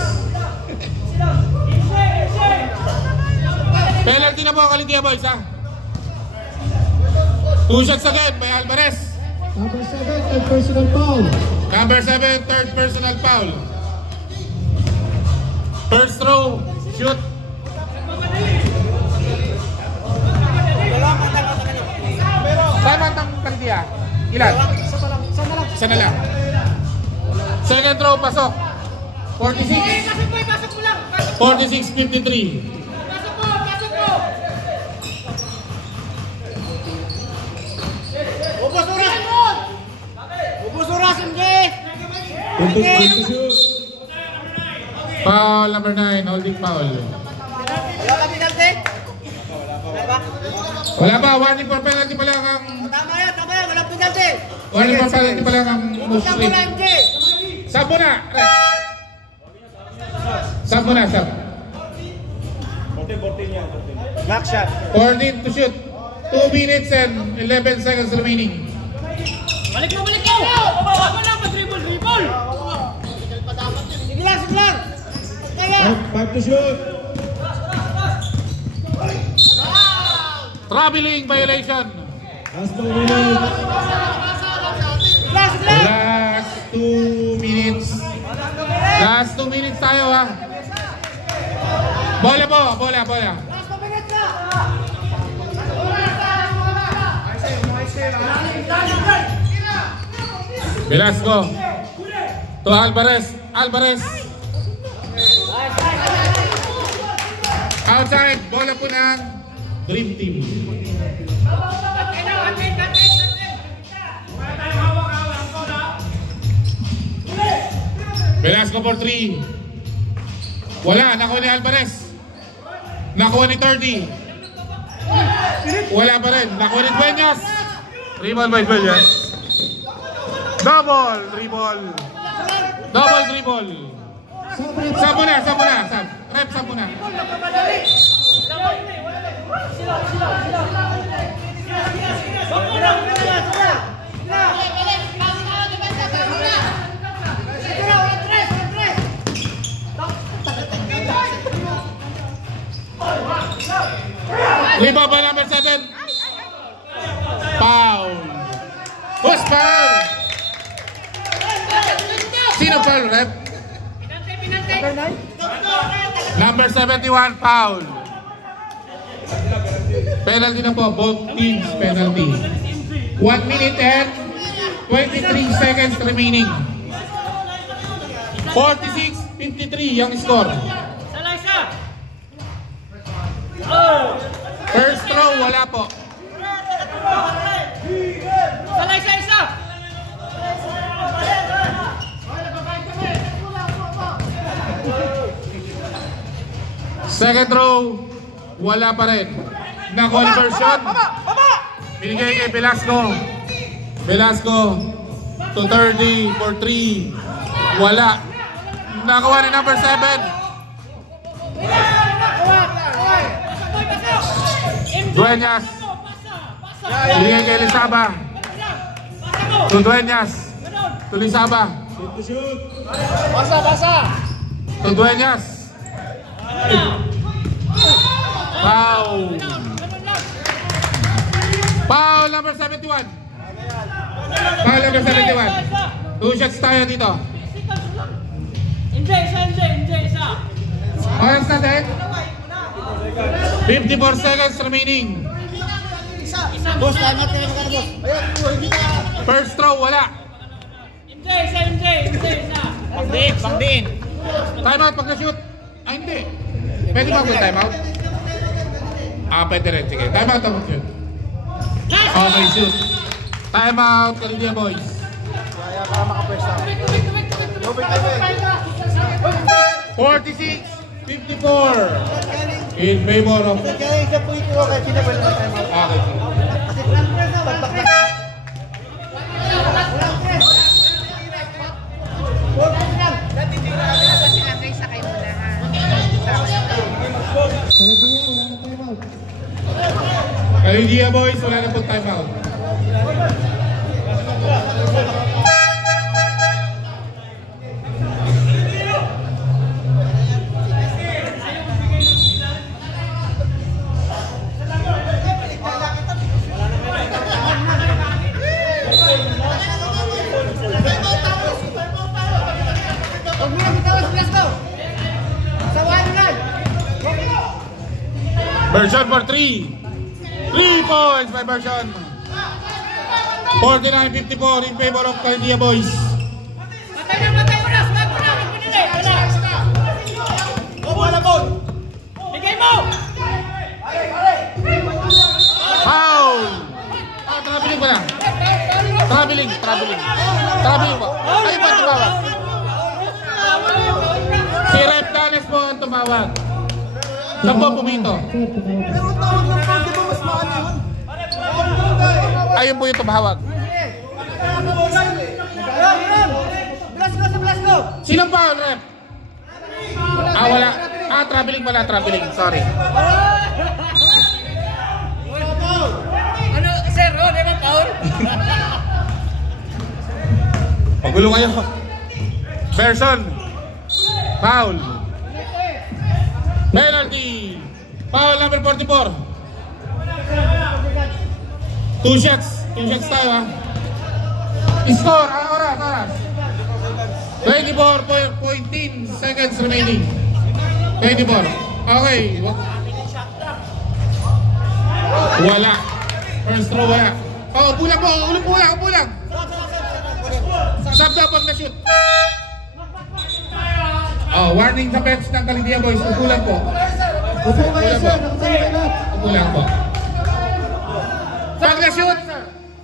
Penalty na po ang Carindia Boys ha. 2 shots again by Alvarez. Number 7, third personal foul. Number 7, third personal foul. First throw, shoot. Saan ang Carindia? Ilan? Isa na lang. Second throw, pasok. 46. Pasok mo, pasok mo lang. 46-53. Pasok mo. Ubus oras, MJ. Puntos to shoot. Foul number 9, holding foul. Wala ka penalty? Wala ba? Warning for penalty pa lang ang... Tama yan. Wala penalty. Warning for penalty pa lang ang Ubus mo Muslim. lang, MJ. Sab mo na! Sab mo na, sab. Back shot. 14 to shoot. 2 minutes and 11 seconds remaining. Balik mo! Bago lang, mag-dribble! Sige lang! Kaya! 5 to shoot. Traveling violation. Last 2 minutes. Last 2 minutes. Last 2 minutes tayo ha. Bola po, bola. Velasco. To Alvarez. Outside, bola po ng Dream Team. Velasco for 3. Wala, nakuha ni Alvarez. Nakuha ni 30. Wala pa rin, nakuha ni Dueñas. Rebound by Dueñas. Double dribble. Sab muna. Rep, sab muna. Rebound by number 7. Foul. Who's foul? Sino foul, rep? Number 71, foul. Penalty na po, both teams penalty. 1 minute and 23 seconds remaining. 46-53 yung score. First throw, wala po. Isa! Second throw, wala pa rin. Na-conversion. Binigay kay Velasco. To 30 for 3. Wala. Nakuha ni number 7. Dueñas. Binigay kay Lizaba. To Dueñas. To Lizaba. To shoot. To Dueñas. Foul number 71. Foul number 71. 2 shots tayo dito. MJ, isa. Oras natin. 54 seconds remaining. Boss, time out na boss. First throw, wala. MJ, isa. Pang-din. Time out pag na-shoot. Ay, hindi. Pwede ba ako time out? Pwede rin. Sige. Time out ako shoot. Okay, shoot. Time out, Carindia boys. Kaya para maka-first down. 46-54 in favor of... Kaya isa po ito kasi sinabal na time out. Okay, sige. Carindia boys, wala na po time out. Version for 3. 3 points by Version. 49-54 in favor of Carindia boys. Matay na, oras. Bigay mo! Foul! Traveling ba lang? Traveling ba? Ay ba tumawag? Si Rep Danes po ang tumawag. Saan po pumito? Ayun po yung tumawag. Sinong foul, Rep? Wala. Traveling pala, traveling. Sorry. Pagulo kayo. Person. Foul. Penalty. Foul number 44. 2 shots. 2 shots tayo ha. Score. Oras. 24.10 seconds remaining. 24. Okay. Wala. First throw wala. Oh, upo lang. Sub daw pag na-shoot. Oh, warning sa bench ng Kalidia boys. Upo lang po. Upo lang po. Pag na-shoot,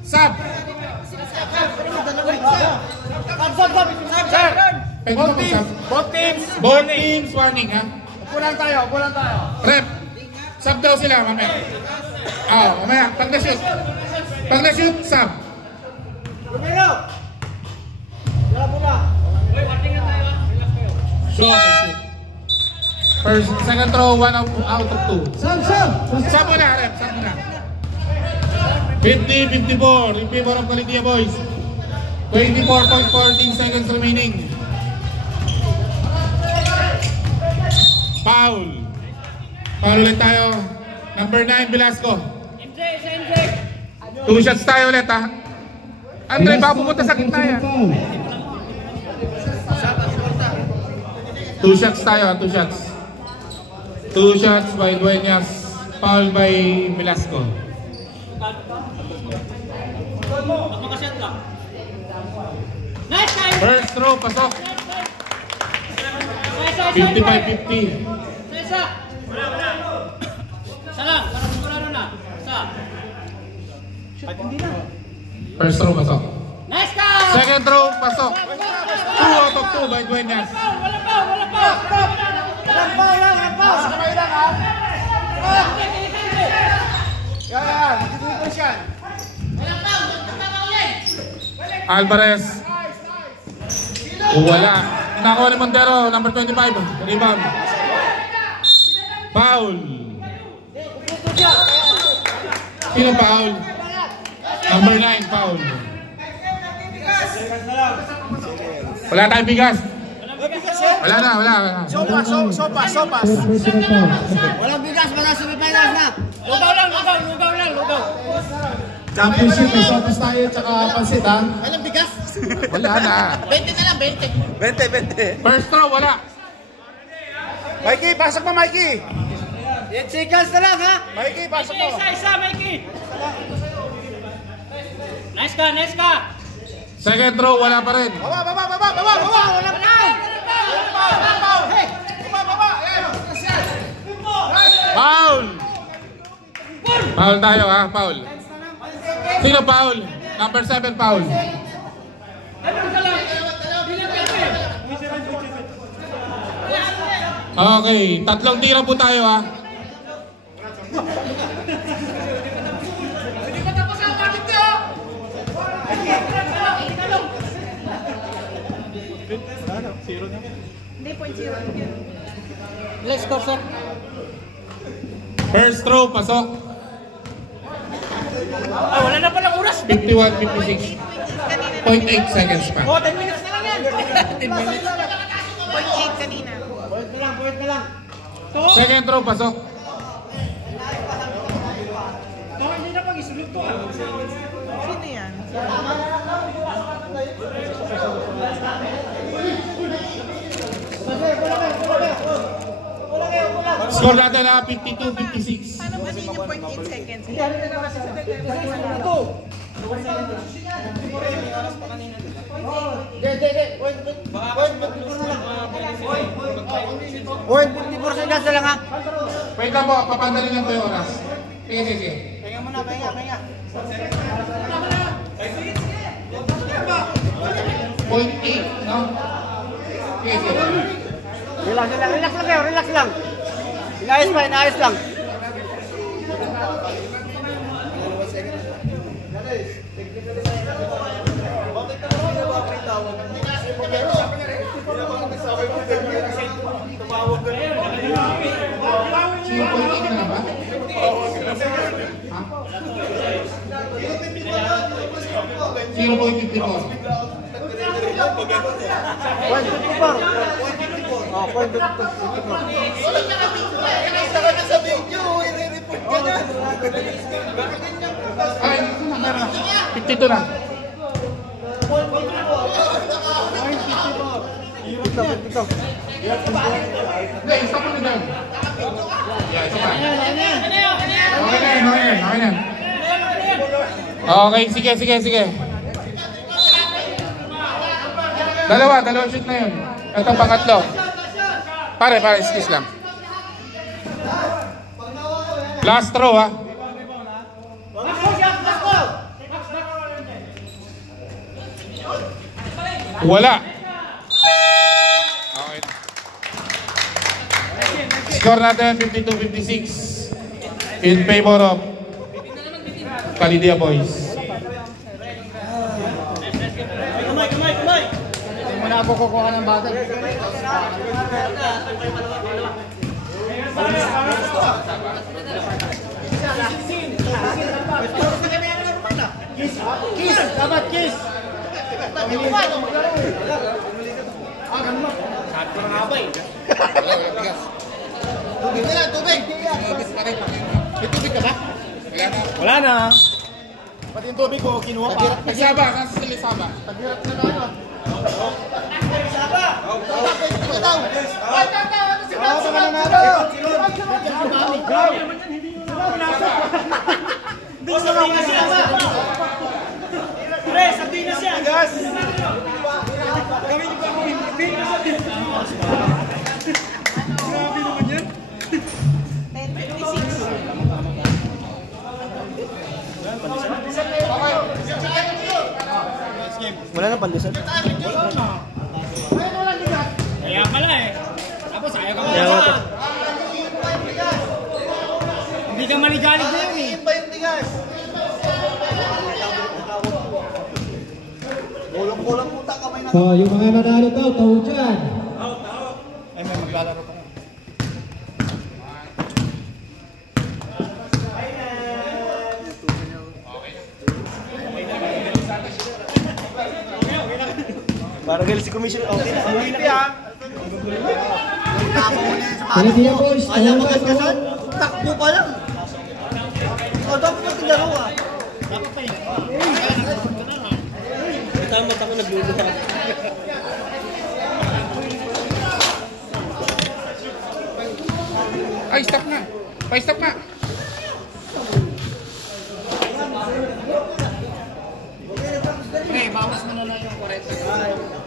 sub. Both teams. Both teams warning ha. Upo lang tayo. Rep. Sub daw sila mamaya. Oh, mamaya. Pag na-shoot. Pag na-shoot, sub. So, okay, shoot. First, second throw, 1 out of 2. Sub muna, rep. Sub muna. 50-54 in favor of Kalidia boys. 24.14 seconds remaining. Foul ulit tayo. Number 9, Velasco. 2 shots tayo ulit ha. Andre, baka pumunta sa gitna yan. 2 shots tayo, 2 shots. 2 shots by Dueñas. Foul by Velasco. First throw, pasok. 55-50. First throw, pasok. Second throw, pasok. 2 out of 2 by Dueñas. Alvarez. Wala. Nakuha ni Montero, number 25. Rebound. Foul. Sino foul? Number 9, foul. Wala tayong bigas. Wala na. Sopas. Walang bigas, mga semifinals na. Lugaw lang. Championship, may sopas tayo, tsaka pansit ha. Walang bigas. Wala na. 20 na lang, 20. First throw, wala. Mikey, pasok mo Mikey. 10 seconds na lang ha. Mikey, pasok mo. Isa, Mikey. Nice ka. Second throw, wala pa rin. Baba. Wala pa. Foul! Foul tayo ha, foul. Sino foul? Number 7 foul. Okay, 3 tira po tayo ha. Let's go, sir. First throw, pasok. Wala na palang oras. 51-56. 0.8 seconds pa. 10 minutes na lang yan. 10 minutes. 0.8 kanina. Point na lang. Second throw, pasok. Hindi na pang isulog to. Sino yan? Score natin na 52-56. Paano ba din yung 0.8 seconds? Point 54 seconds na lang ha. Wait lang po, papadali lang po yung oras. Sige. Pahinga muna, pahinga. 0.8, no? Sige. Relax lang kayo, relax lang. Inayos lang. Zero point 54. Oh, point 54. Nakita ka na sa video, i-report ka na. Ay, meron na. 52 na. Hindi, isa pa na doon. Yeah, isa pa. Okay na yun, okay na yun, okay na. Okay, sige. Dalawa shoot na yun. Ito pangatlo. Pare, excuse lang. Last throw, ha. Wala. Okay. Score natin 52-56 in favor of Calidia Boys. Hindi mo na ako kukuha ng bata. Kiss! Dapat kiss! Tubig na lang, tubig. May tubig ka ba? Wala na. Pati yung tubig ko, kinuha pa. Nagsaba, nasa sila saba. Paghirap na lang. Saba! Itaw! Pre, sabihin na siya. Gas. Grabe naman yan. 10-56. Wala na pandesal. Kaya pala eh. Tapos ayaw ka Kaya pala. wala. Hindi ka maligalig na yun eh. Iba yung tigas. Kulang-kulang puta kamay na. So, yung mga nanalo daw, tao dyan. Ay, may maglalaro pa. Para galing si Commissioner. Okay na. Calidia Boys, Ayaw tao mo ba? kaskasan? Takbo pa lang. O, dapat mo tinaro ah. Tama ako nagluluha. Ay, stop na. Pa-stop na. Pre, bawas mo na lang yung 40.